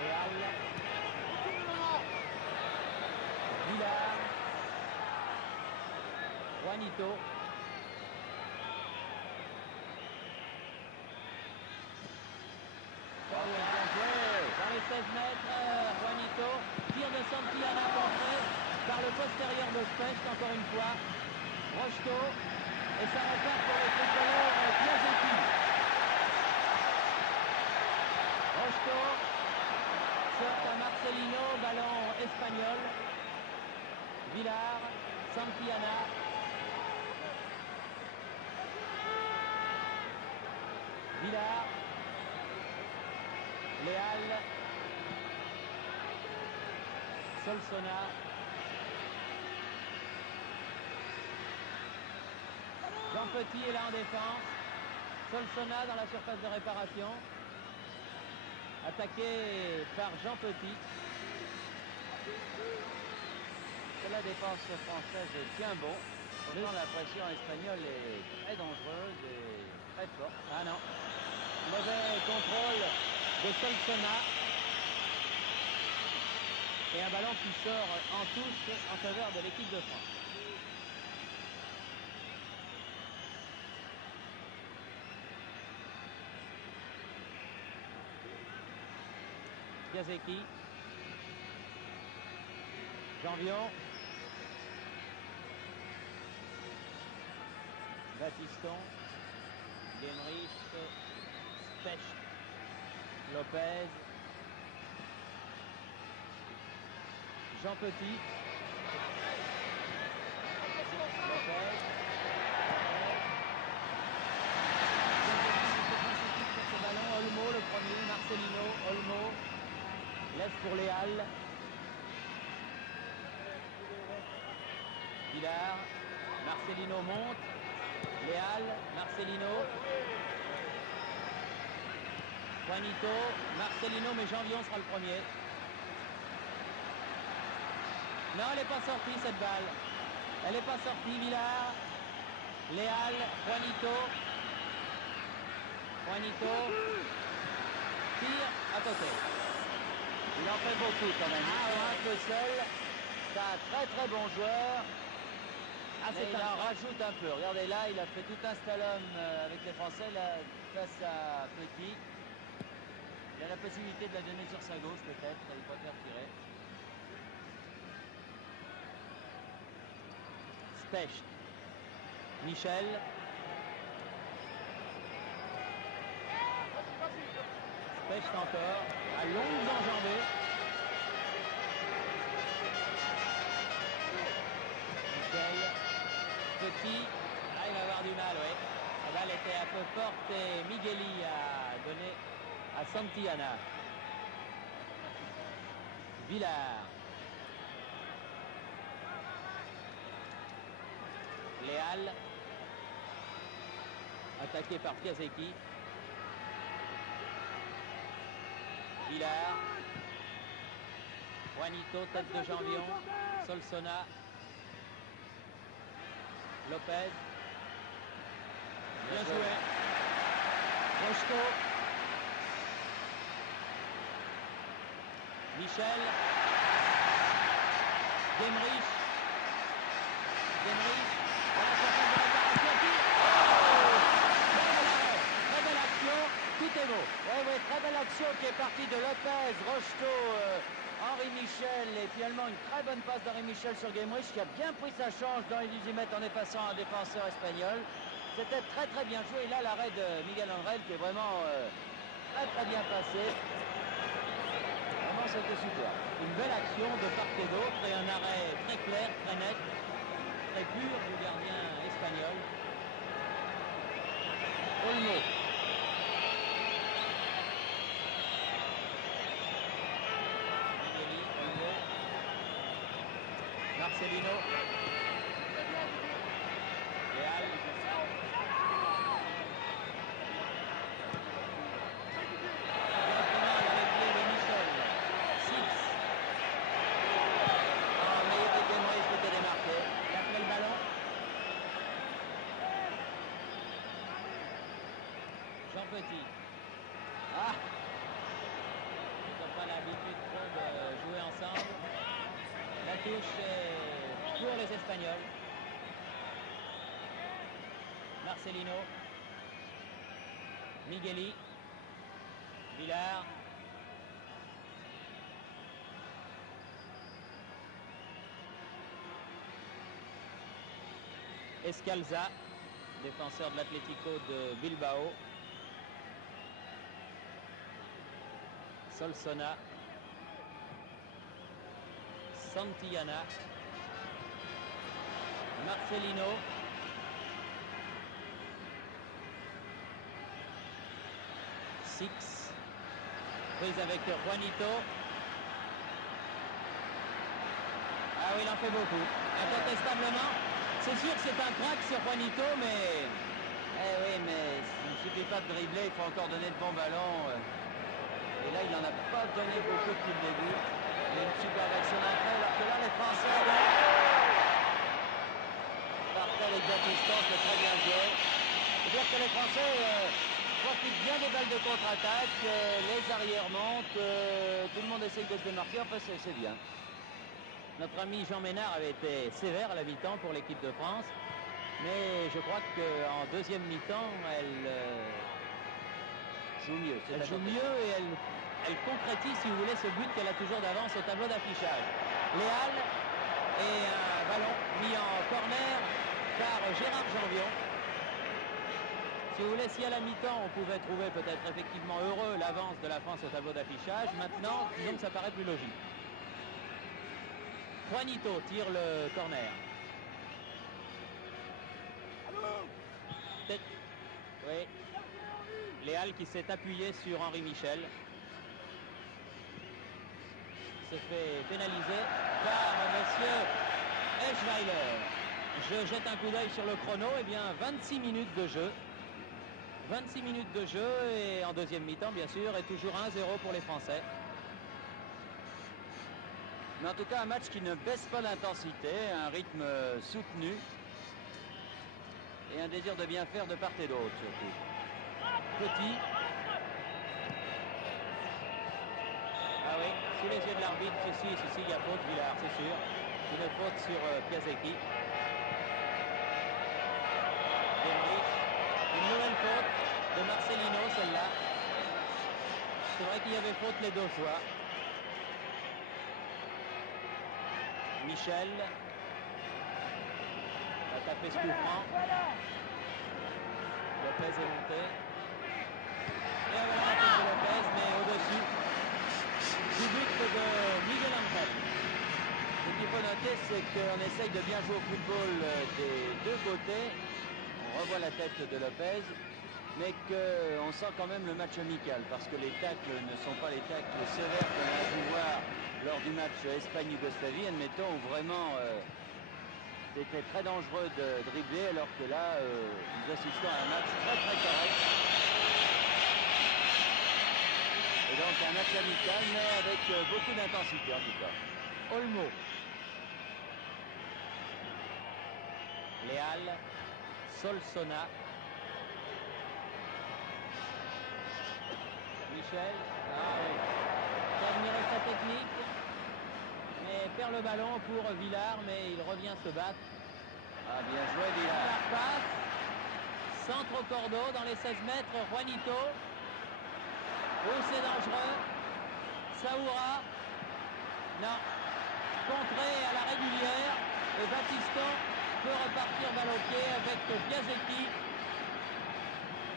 Léal. Villar. Juanito. Dans les 16 mètres, Juanito. Tir de Santillana contré. par le postérieur de Specht, encore une fois. Rocheteau, et ça repart pour les tricolores Piasecki. Rocheteau sort à Marcelino, ballon espagnol. Villar, Santillana. Villar, Léal, Solsona, Jean Petit est là en défense, Solsona dans la surface de réparation, attaqué par Jean Petit. La défense française tient bon. Pourtant, la pression espagnole est très dangereuse et très forte. Ah non, mauvais contrôle de Solsona. Et un ballon qui sort en touche en faveur de l'équipe de France. Piasecki. Janvion. Batiston. Genrich. Specht. Lopez. Jean Petit. Lopez. Sur ce ballon, Olmo le premier, Marcelino, Olmo. Laisse pour les Halles. Villar. Marcelino monte. Léal, Marcelino. Juanito, Marcelino, mais Janvion sera le premier. Non, elle n'est pas sortie cette balle. Elle n'est pas sortie. Villar, Léal, Juanito. Juanito. Tire à côté. Il en fait beaucoup quand même. Ah, ouais. Un peu seul. C'est un très très bon joueur. Ah, mais il en rajoute un peu. Regardez là, il a fait tout un slalom avec les Français là, face à Petit. Il a la possibilité de la donner sur sa gauche peut-être. Il préfère tirer. Specht. Michel. Specht encore. À longues enjambées. Michel. Petit. Ah, il va avoir du mal, oui. La balle était un peu forte et Migueli a donné à Santillana. Villar. Léal. Attaqué par Piasecki. Villar. Juanito, tête de Janvion. Solsona. Lopez. Bien joué. Rocheteau. Michel. Genrich. Genrich. Dans la surface de réparation. Très belle action. Tout est beau. Oui, très belle action qui est partie de Lopez, Rocheteau, Henri Michel et finalement une très bonne passe d'Henri Michel sur Genrich qui a bien pris sa chance dans les 18 mètres en effaçant un défenseur espagnol. C'était très très bien joué. Et là, l'arrêt de Miguel Angel qui est vraiment très très bien passé. Vraiment, c'était super. Une belle action de part et d'autre et un arrêt très clair, très net, très pur du gardien espagnol. Olmo. Migueli, Olmo. Marcelino. Léal. Directement à l'arrêt de Michel. 6. Oh, mais il y avait Genrich qui était démarqué. Il a pris le ballon. Jean Petit. Ah, Ils n'ont pas l'habitude trop de jouer ensemble. La touche est pour les Espagnols. Marcelino. Migueli. Villar. Escalza, défenseur de l'Atlético de Bilbao. Solsona. Santillana. Marcelino. Six. Prise avec Juanito. Ah oui, il en fait beaucoup. Incontestablement. C'est sûr que c'est un crack sur Juanito, mais... Eh oui, mais il ne suffit pas de dribbler, il faut encore donner de bons ballons. Et là, il n'en a pas donné beaucoup depuis le début. Il y a une superbe action d'entrée, alors que là, les Français partent avec Baptiston, c'est très bien joué. C'est-à-dire que les Français profitent bien des balles de contre-attaque, les arrières montent, tout le monde essaye de se démarquer, enfin c'est bien. Notre ami Jean Ménard avait été sévère à la mi-temps pour l'équipe de France. Mais je crois qu'en deuxième mi-temps, elle joue mieux. Elle joue mieux et elle concrétise, si vous voulez, ce but qu'elle a toujours d'avance au tableau d'affichage. Léal et un ballon mis en corner par Gérard Janvion. Si vous voulez, si à la mi-temps, on pouvait trouver peut-être effectivement heureux l'avance de la France au tableau d'affichage, maintenant, disons que ça paraît plus logique. Juanito tire le corner. Oui. Léal qui s'est appuyé sur Henri Michel. Se fait pénaliser par monsieur Eschweiler. Je jette un coup d'œil sur le chrono. Eh bien, 26 minutes de jeu. 26 minutes de jeu et en deuxième mi-temps, bien sûr, et toujours 1-0 pour les Français. Mais en tout cas, un match qui ne baisse pas l'intensité, un rythme soutenu et un désir de bien faire de part et d'autre, surtout. Petit. Ah oui, sous les yeux de l'arbitre, si, il y a faute, Villard, c'est sûr. Une faute sur Piasecki. Demrich. Une nouvelle faute de Marcelino, celle-là. C'est vrai qu'il y avait faute les deux fois. Michel va taper ce coup franc. Lopez est monté. Et voilà la tête de Lopez, mais au-dessus du but de Miguel Angel. Ce qu'il faut noter, c'est qu'on essaye de bien jouer au football des deux côtés. On revoit la tête de Lopez, mais qu'on sent quand même le match amical, parce que les tacles ne sont pas les tacles sévères qu'on a pu voir lors du match Espagne-Yougoslavie, admettons, où vraiment c'était très dangereux de dribbler, alors que là, nous assistons à un match très correct. Et donc un match amical, mais avec beaucoup d'intensité en tout cas. Olmo. Léal. Solsona. Michel. Ah oui. Qui a admiré sa technique. Mais perd le ballon pour Villard, mais il revient se battre. Ah, bien joué Villard. La passe. Centre au cordeau dans les 16 mètres. Juanito. Oh, c'est dangereux. Saoura. Non. Contré à la régulière. Et Baptiston peut repartir balle au pied avec Piasecki.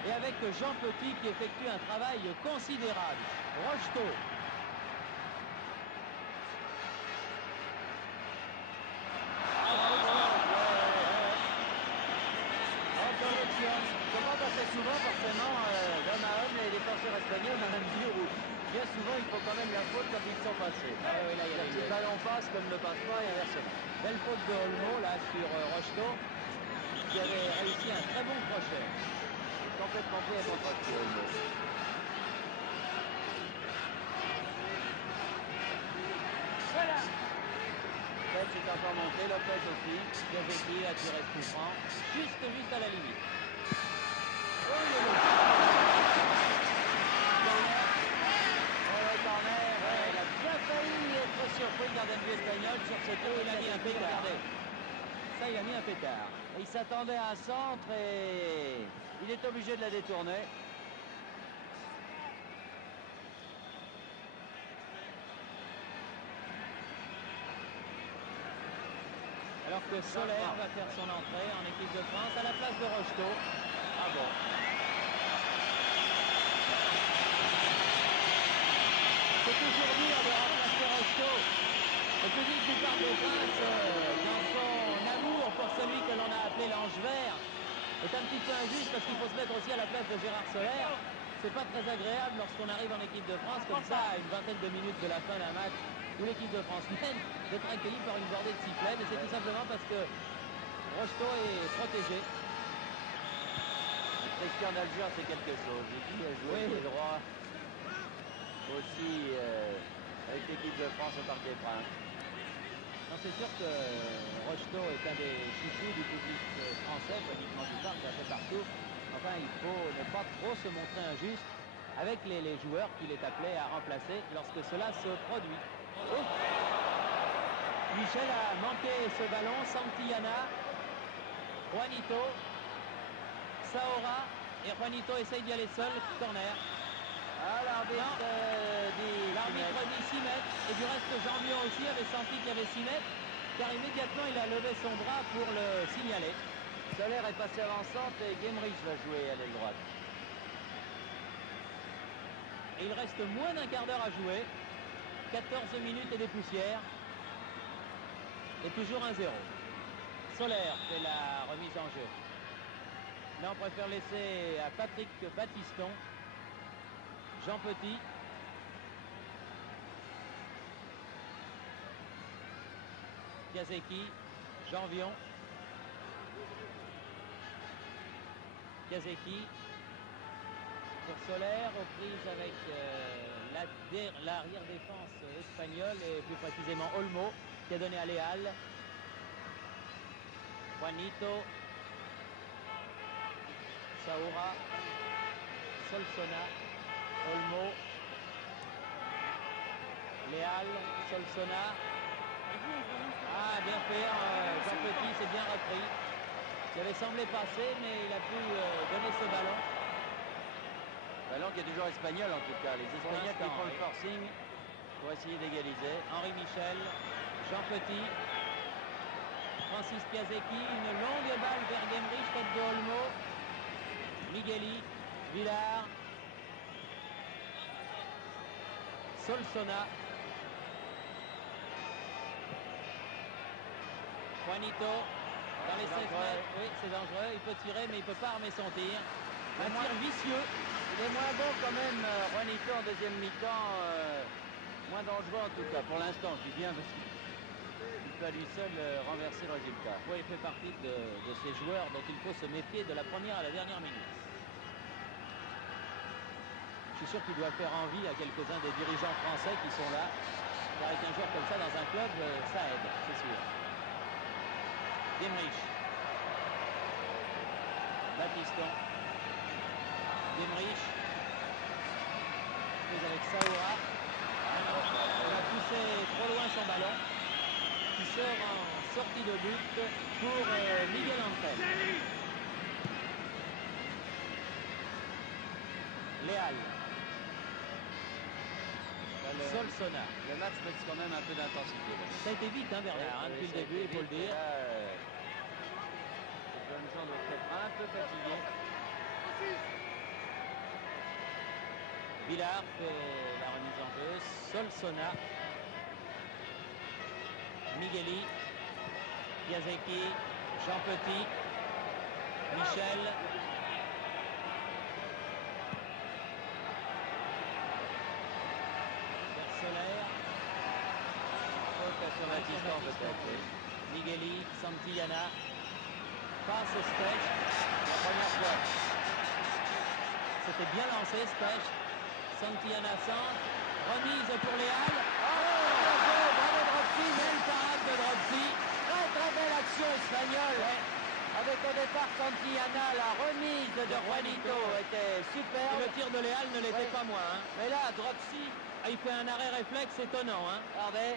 Et avec Jean Petit qui effectue un travail considérable. Rocheteau. Comment assez souvent, forcément, d'homme à homme, les défenseurs espagnols, dans la mesure où bien souvent il faut quand même la faute quand ils sont passés. Ah oui, là, il y a si le ballon passe, comme ne passe pas, et inversement. Belle faute de Olmo là sur Rocheteau, qui avait réussi un très bon crochet. Complètement pris à contre-pied, Olmo. Voilà. Lopez est encore monté, Lopez aussi. Piasecki a tiré ce coup franc, juste à la limite. Corner, il a bien failli être surpris le gardien de but espagnol sur cette eau, Il a mis un pétard. Ça, il a mis un pétard. Il s'attendait à un centre et il est obligé de la détourner. Alors alors que Soler va faire son entrée en équipe de France à la place de Rocheteau. Ah bon. C'est toujours dur de remplacer Rocheteau. Le public du Parc des Princes, dans son amour pour celui que l'on a appelé l'Ange Vert, est un petit peu injuste parce qu'il faut se mettre aussi à la place de Gérard Soler. C'est pas très agréable lorsqu'on arrive en équipe de France comme ça à une vingtaine de minutes de la fin d'un match où l'équipe de France mène d'être accueillie par une bordée de sifflets, mais c'est tout simplement parce que Rocheteau est protégé. Christian d'Alger, c'est quelque chose. Il a joué les droits aussi avec l'équipe de France au Parc des Princes. C'est sûr que Rocheteau est un des chouchous du public français, pas uniquement du Parc, un peu partout. Enfin, il faut ne pas trop se montrer injuste avec les joueurs qu'il est appelé à remplacer lorsque cela se produit. Ouf. Michel a manqué ce ballon, Santillana, Juanito, Saora, et Juanito essaye d'y aller seul, corner. Ah, l'arbitre dit 6 mètres, et du reste Jean-Mion aussi avait senti qu'il y avait 6 mètres, car immédiatement il a levé son bras pour le signaler. Soler est passé avançante et Guémerich va jouer à l'aile droite. Et il reste moins d'un quart d'heure à jouer. 14 minutes et des poussières. Et toujours 1-0. Soler fait la remise en jeu. Là, on préfère laisser à Patrick Battiston. Jean Petit. Kazeki. Jean Vion. Kazeki. Pour Soler, aux prises avec l'arrière-défense espagnole et plus précisément Olmo qui a donné à Léal. Juanito, Saoura, Solsona, Olmo, Léal, Solsona. Ah, bien fait, Jean Petit s'est bien repris. Il avait semblé passer, mais il a pu donner ce ballon. Ballon qui est toujours espagnol en tout cas. Les Espagnols qui font le forcing pour essayer d'égaliser. Henri Michel, Jean Petit, Francis Piasecki, une longue balle vers Guémerich, tête de Olmo, Migueli, Villard, Solsona, Juanito, dans les 16 mètres, oui c'est dangereux, il peut tirer mais il ne peut pas armer son tir. Un tir vicieux. Il est moins bon quand même, Juanito en deuxième mi-temps, moins dangereux en tout cas, pour l'instant, je dis bien, parce qu'il peut à lui seul renverser le résultat. Oui, il fait partie de ces joueurs dont il faut se méfier de la première à la dernière minute. Je suis sûr qu'il doit faire envie à quelques-uns des dirigeants français qui sont là, car avec un joueur comme ça dans un club, ça aide, c'est sûr. Guémerich. Battiston. Guémerich. Prise avec Saoura. Il a poussé trop loin son ballon. Qui sort en sortie de but pour Miguel Ángel. Léal. Solsona. Le match met quand même un peu d'intensité. Ça a été vite, hein, Bernard, depuis le début, il faut le dire. Les jeunes gens doivent être un peu fatigués. Villard fait la remise en jeu. Solsona. Migueli. Piasecki. Jean Petit. Michel. Soler. Sur Battiston peut-être. Migueli, Santillana. Passe Stech. La première fois. C'était bien lancé Stech. Santillana centre. Remise pour Léal. Bravo Dropsy. Belle parade de Dropsy. Très très belle action espagnole. Ouais. Avec au départ Santillana, la remise de Juanito était superbe. Et le tir de Léal ne l'était pas moins. Hein. Mais là, Dropsy... il fait un arrêt réflexe étonnant. Hein. Regardez.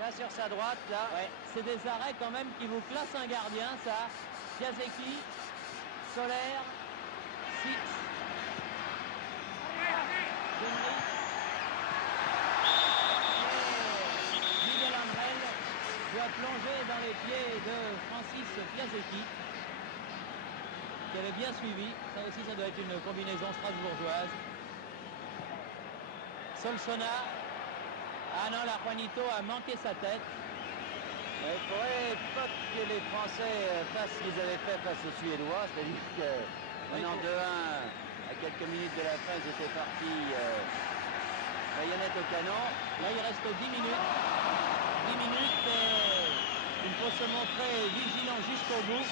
Là sur sa droite, là. Ouais. C'est des arrêts quand même qui vous classent un gardien, ça. Piasecki, Soler, Six. Miguel Ángel doit plonger pied de Francis Piasecki, qui avait bien suivi. Ça aussi, ça doit être une combinaison strasbourgeoise. Solsona. Ah non, là, Juanito a manqué sa tête. Il ne faudrait pas que les Français fassent ce qu'ils avaient fait face aux Suédois, c'est-à-dire que menant 2-1 à quelques minutes de la fin, ils étaient partis baïonnette au canon. Là, il reste 10 minutes. 10 minutes et il faut se montrer vigilant jusqu'au bout,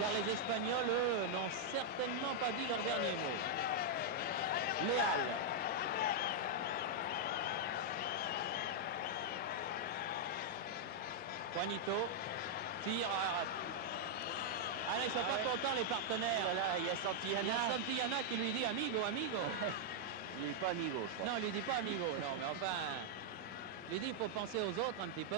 car les Espagnols, eux, n'ont certainement pas dit leur dernier mot. Léal. Juanito tire. Ah là, ils sont pas contents, les partenaires. Voilà, il y a Santillana. Il y a Santillana qui lui dit amigo, amigo. Il dit pas amigo, je crois. Non, il lui dit pas amigo, non, mais enfin, il dit il faut penser aux autres un petit peu.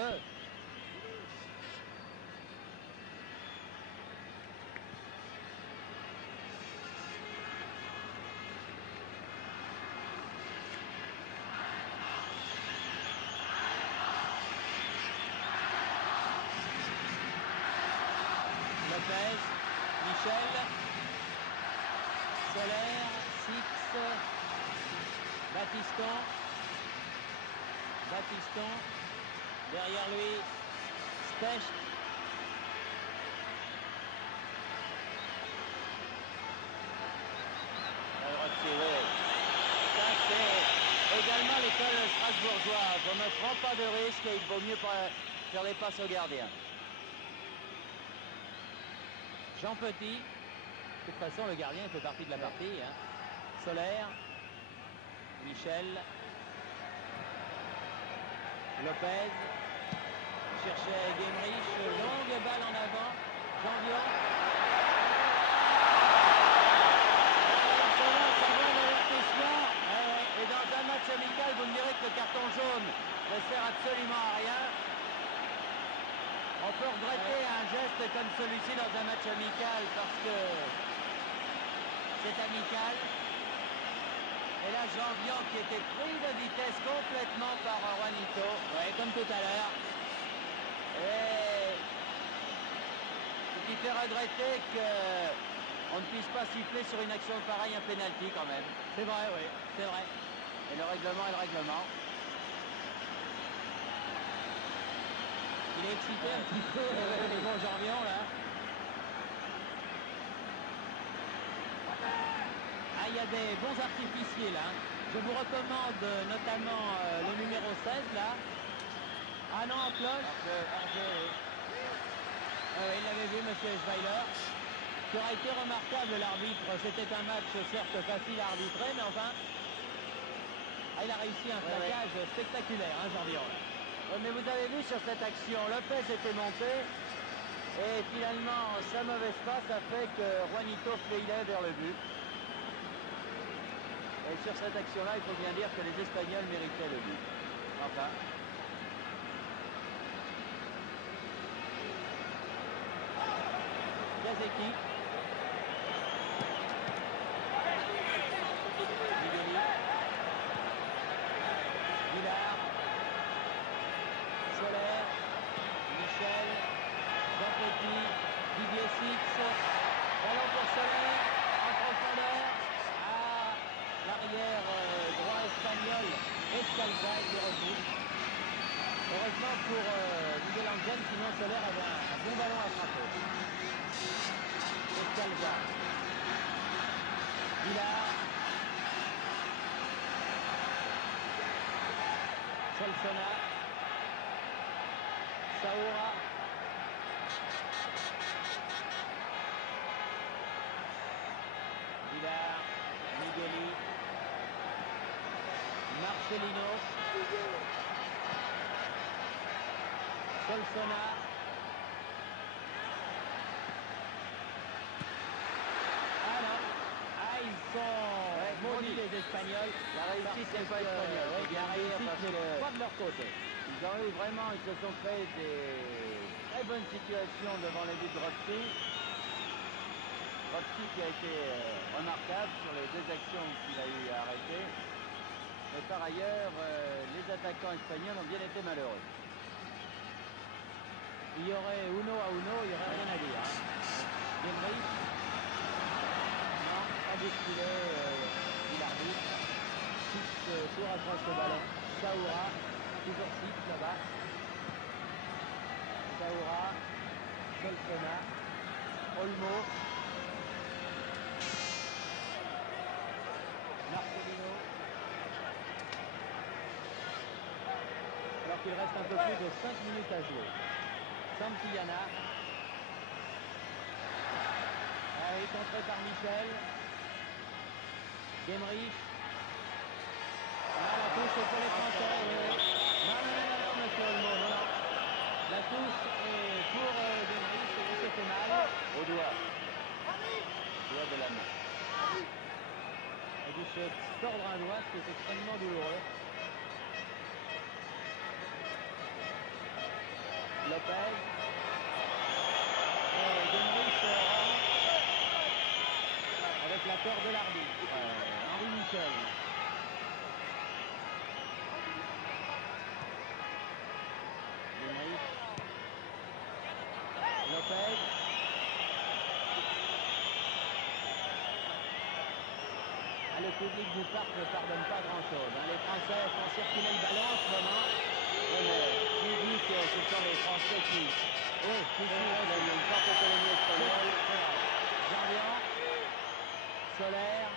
Lopez, Michel, Soler, Six, Battiston, derrière lui, Specht. Ça c'est également l'école strasbourgeoise. On ne prend pas de risque et il vaut mieux pas faire les passes au gardien. Jean Petit, de toute façon le gardien fait partie de la partie. Hein. Soler, Michel, Lopez, cherchait Guemrich, longue balle en avant, Janvion. Ça va l'avertissement. Et dans un match amical, vous me direz que le carton jaune ne sert absolument à rien. On peut regretter un geste comme celui-ci dans un match amical parce que c'est amical. Et là, Janvion qui était pris de vitesse complètement par Juanito. Oui, comme tout à l'heure. Et ce qui fait regretter qu'on ne puisse pas siffler sur une action pareille un pénalty quand même. C'est vrai, oui, c'est vrai. Et le règlement est le règlement. Il est excité un petit peu, le bon Janvion là. Ah, il y a des bons artificiers là. Je vous recommande notamment le numéro 16 là. Ah non, en cloche. Oui. Il l'avait vu, monsieur Schweiler. Ce qui aurait été remarquable, l'arbitre, c'était un match certes facile à arbitrer, mais enfin, il a réussi un plaquage spectaculaire, hein, Janvion là. Oui, mais vous avez vu sur cette action, Lopez était monté et finalement sa mauvaise passe a fait que Juanito filait vers le but. Et sur cette action-là, il faut bien dire que les Espagnols méritaient le but. Enfin. Piasecki. Migueli. Villard. Soler, Michel, Jean Petit, Didier Six, ballon pour Soler, en profondeur, à l'arrière droit espagnol, Escalza qui repousse. Heureusement pour Miguel Angel, sinon Soler avait un bon ballon à frapper. Escalza, Villard, Solsona, Saoura. Villard, Migueli, Marcelino, Solsona. Ah non, ils sont maudits les Espagnols. La réussite n'est pas espagnole. La réussite n'est pas de leur côté. Ils ont eu vraiment, ils se sont fait des très bonnes situations devant les buts de Roxy. Roxy qui a été remarquable sur les deux actions qu'il a eu à arrêter. Mais par ailleurs, les attaquants espagnols ont bien été malheureux. il y aurait uno à uno, il n'y aurait rien à dire. Hein. Genrich, non, pas bousculé, dit l'arbitre. Six court après ce ballon. Saoura, toujours 6 là-bas. Saoura, Solsona, Olmo, Marcelino. Alors qu'il reste un peu plus de 5 minutes à jouer. Santillana. Allez, contré par Michel. Genrich. Ah, la touche pour les Français. Non, monsieur Olmo, non. La touche est pour Genrich et il se fait mal. Au doigt. Doigt de la main. Il a dû se tordre un doigt, ce qui est extrêmement douloureux. Lopez. Et Genrich rentre avec l'accord de l'arbitre. Henri Michel. Genrich. Lopez. Ah, le public du parc ne pardonne pas grand-chose. Hein. Les Français font circuler le ballon en ce moment. Tu dis que ce sont les Français qui... Oui, il y a une forte autonomie espagnole. Jean-Vian. Solaire.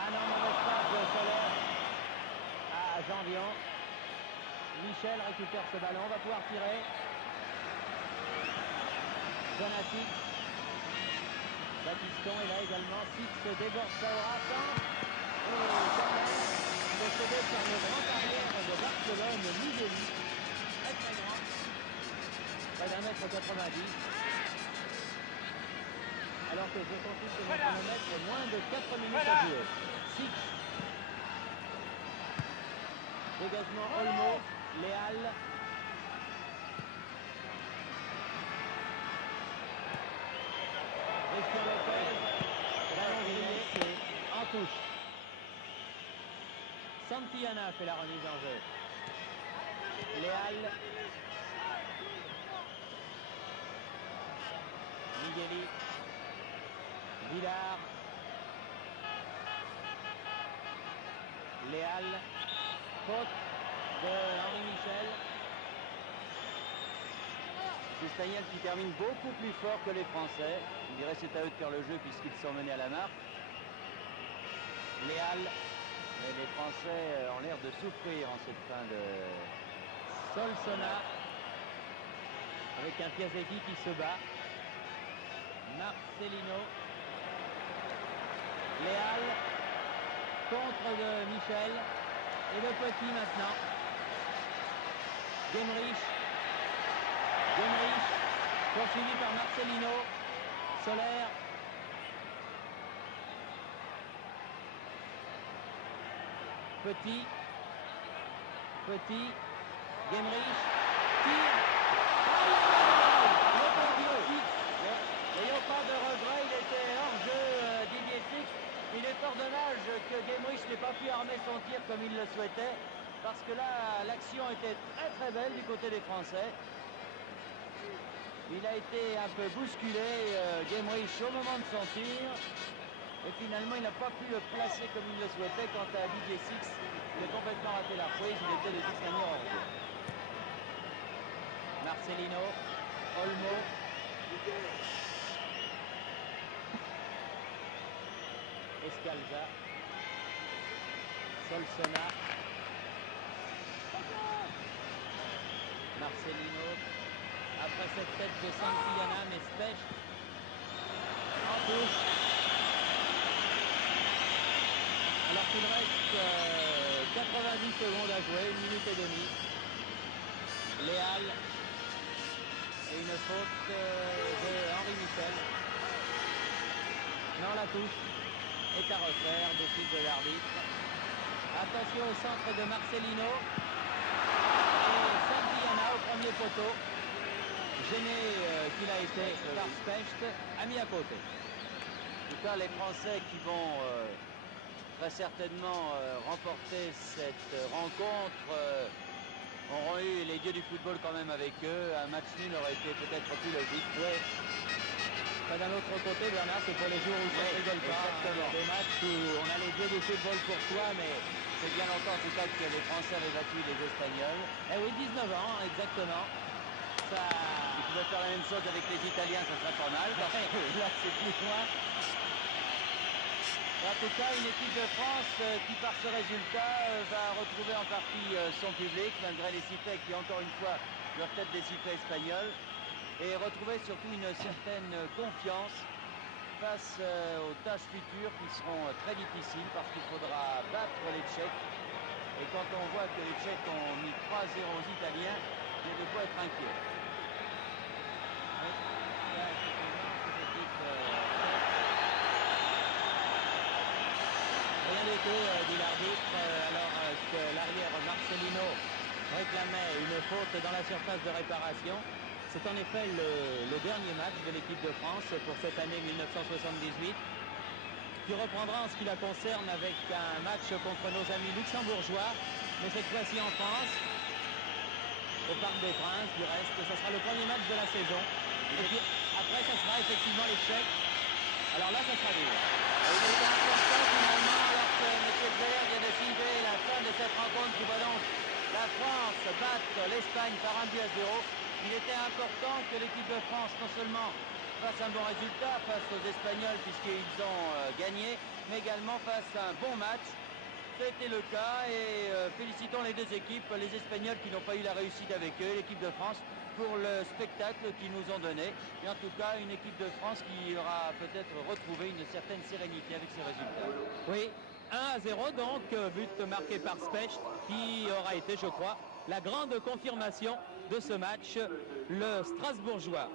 Ah non, mauvaise passe de Solaire à Jean-Vian. Michel récupère ce ballon, va pouvoir tirer. Donatic. Batiston est là également. Six déborde Saoura. Et quand même, possédé par le grand arrière de Barcelone, Migueli. Très très grand. Près d'un mètre 90. Alors que je consulte mon chronomètre, moins de 4 minutes à jouer. Six. Dégagement Olmo, Léal. Christian Lopez. Ballon grillé en touche. Santillana fait la remise en jeu. Léal. Migueli. Villard. Léal. Faute de Henri Michel. C'est Staniel qui termine beaucoup plus fort que les Français. Je dirais c'est à eux de faire le jeu puisqu'ils sont menés à la marque. Léal. Et les Français ont l'air de souffrir en cette fin de... Solsona. Avec un Piazetti qui se bat. Marcelino. Léal. Contre de Michel. Et de Petit maintenant. Genrich. Genrich. Poursuivi par Marcelino. Solaire. Petit. Petit. Genrich. Tire. N'ayons pas de regret, il était hors jeu Didier Six. Il est fort dommage que Genrich n'ait pas pu armer son tir comme il le souhaitait. Parce que là, l'action était très très belle du côté des Français. Il a été un peu bousculé, Genrich, au moment de son tir. Et finalement, il n'a pas pu le placer comme il le souhaitait. Quant à Didier Six, il a complètement raté la prise. Il était de toute manière hors jeu. Marcelino. Olmo. Escalza. Solsona. Marcelino. Après cette tête de Santillana, mais Specht en touche. Alors qu'il reste 90 secondes à jouer, 1 minute et demie. Léal. Et une faute de Henri Michel. Non, la touche est à refaire, décide de l'arbitre. Attention au centre de Marcelino. Et Santillana au premier poteau. Gêné qu'il a été par Specht, a mis à côté. En tout cas, les Français qui vont très certainement remporter cette rencontre auront eu les dieux du football quand même avec eux. Un match nul aurait été peut-être plus logique. Oui. D'un autre côté, Bernard, c'est pour les jours où ça ne rigole pas. Exactement. Des matchs où on a les dieux du football pour soi, mais... C'est bien longtemps en tout cas que les Français avaient battu les Espagnols. Eh oui, 19 ans, exactement. Ça... Ils pouvaient faire la même chose avec les Italiens, ça serait pas mal. Parce que Là, c'est plus loin. en tout cas, une équipe de France qui, par ce résultat, va retrouver en partie son public, malgré les sifflets qui, encore une fois, doivent être des sifflets espagnols, et retrouver surtout une certaine confiance face aux tâches futures qui seront très difficiles parce qu'il faudra battre les Tchèques. Et quand on voit que les Tchèques ont mis 3-0 aux Italiens, il y a de quoi être inquiet. Oui. Là, effectivement, cette équipe... Rien du tout, dit l'arbitre, alors que l'arrière Marcelino réclamait une faute dans la surface de réparation. C'est en effet le dernier match de l'équipe de France pour cette année 1978, qui reprendra en ce qui la concerne avec un match contre nos amis luxembourgeois, mais cette fois-ci en France, au Parc des Princes. Du reste, ce sera le premier match de la saison. Et puis après, ça sera effectivement les Tchèques. Alors là, ça sera dur. Il est important finalement, alors que M. Zeller vient de signer la fin de cette rencontre qui va donc la France battre l'Espagne par 1-0. Il était important que l'équipe de France non seulement fasse un bon résultat face aux Espagnols puisqu'ils ont gagné, mais également fasse un bon match. C'était le cas et félicitons les deux équipes, les Espagnols qui n'ont pas eu la réussite avec eux, l'équipe de France pour le spectacle qu'ils nous ont donné. Et en tout cas, une équipe de France qui aura peut-être retrouvé une certaine sérénité avec ces résultats. Oui, 1-0 donc, but marqué par Specht, qui aura été, je crois, la grande confirmation de ce match, le Strasbourgeois.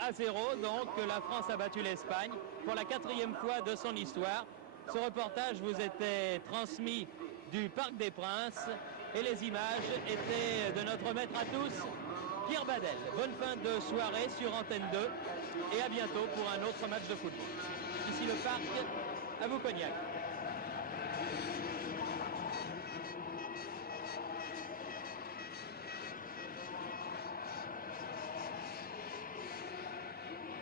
1-0, donc la France a battu l'Espagne pour la 4e fois de son histoire. Ce reportage vous était transmis du Parc des Princes et les images étaient de notre maître à tous, Pierre Badel. Bonne fin de soirée sur Antenne 2 et à bientôt pour un autre match de football. Ici le Parc, à vous Cognac.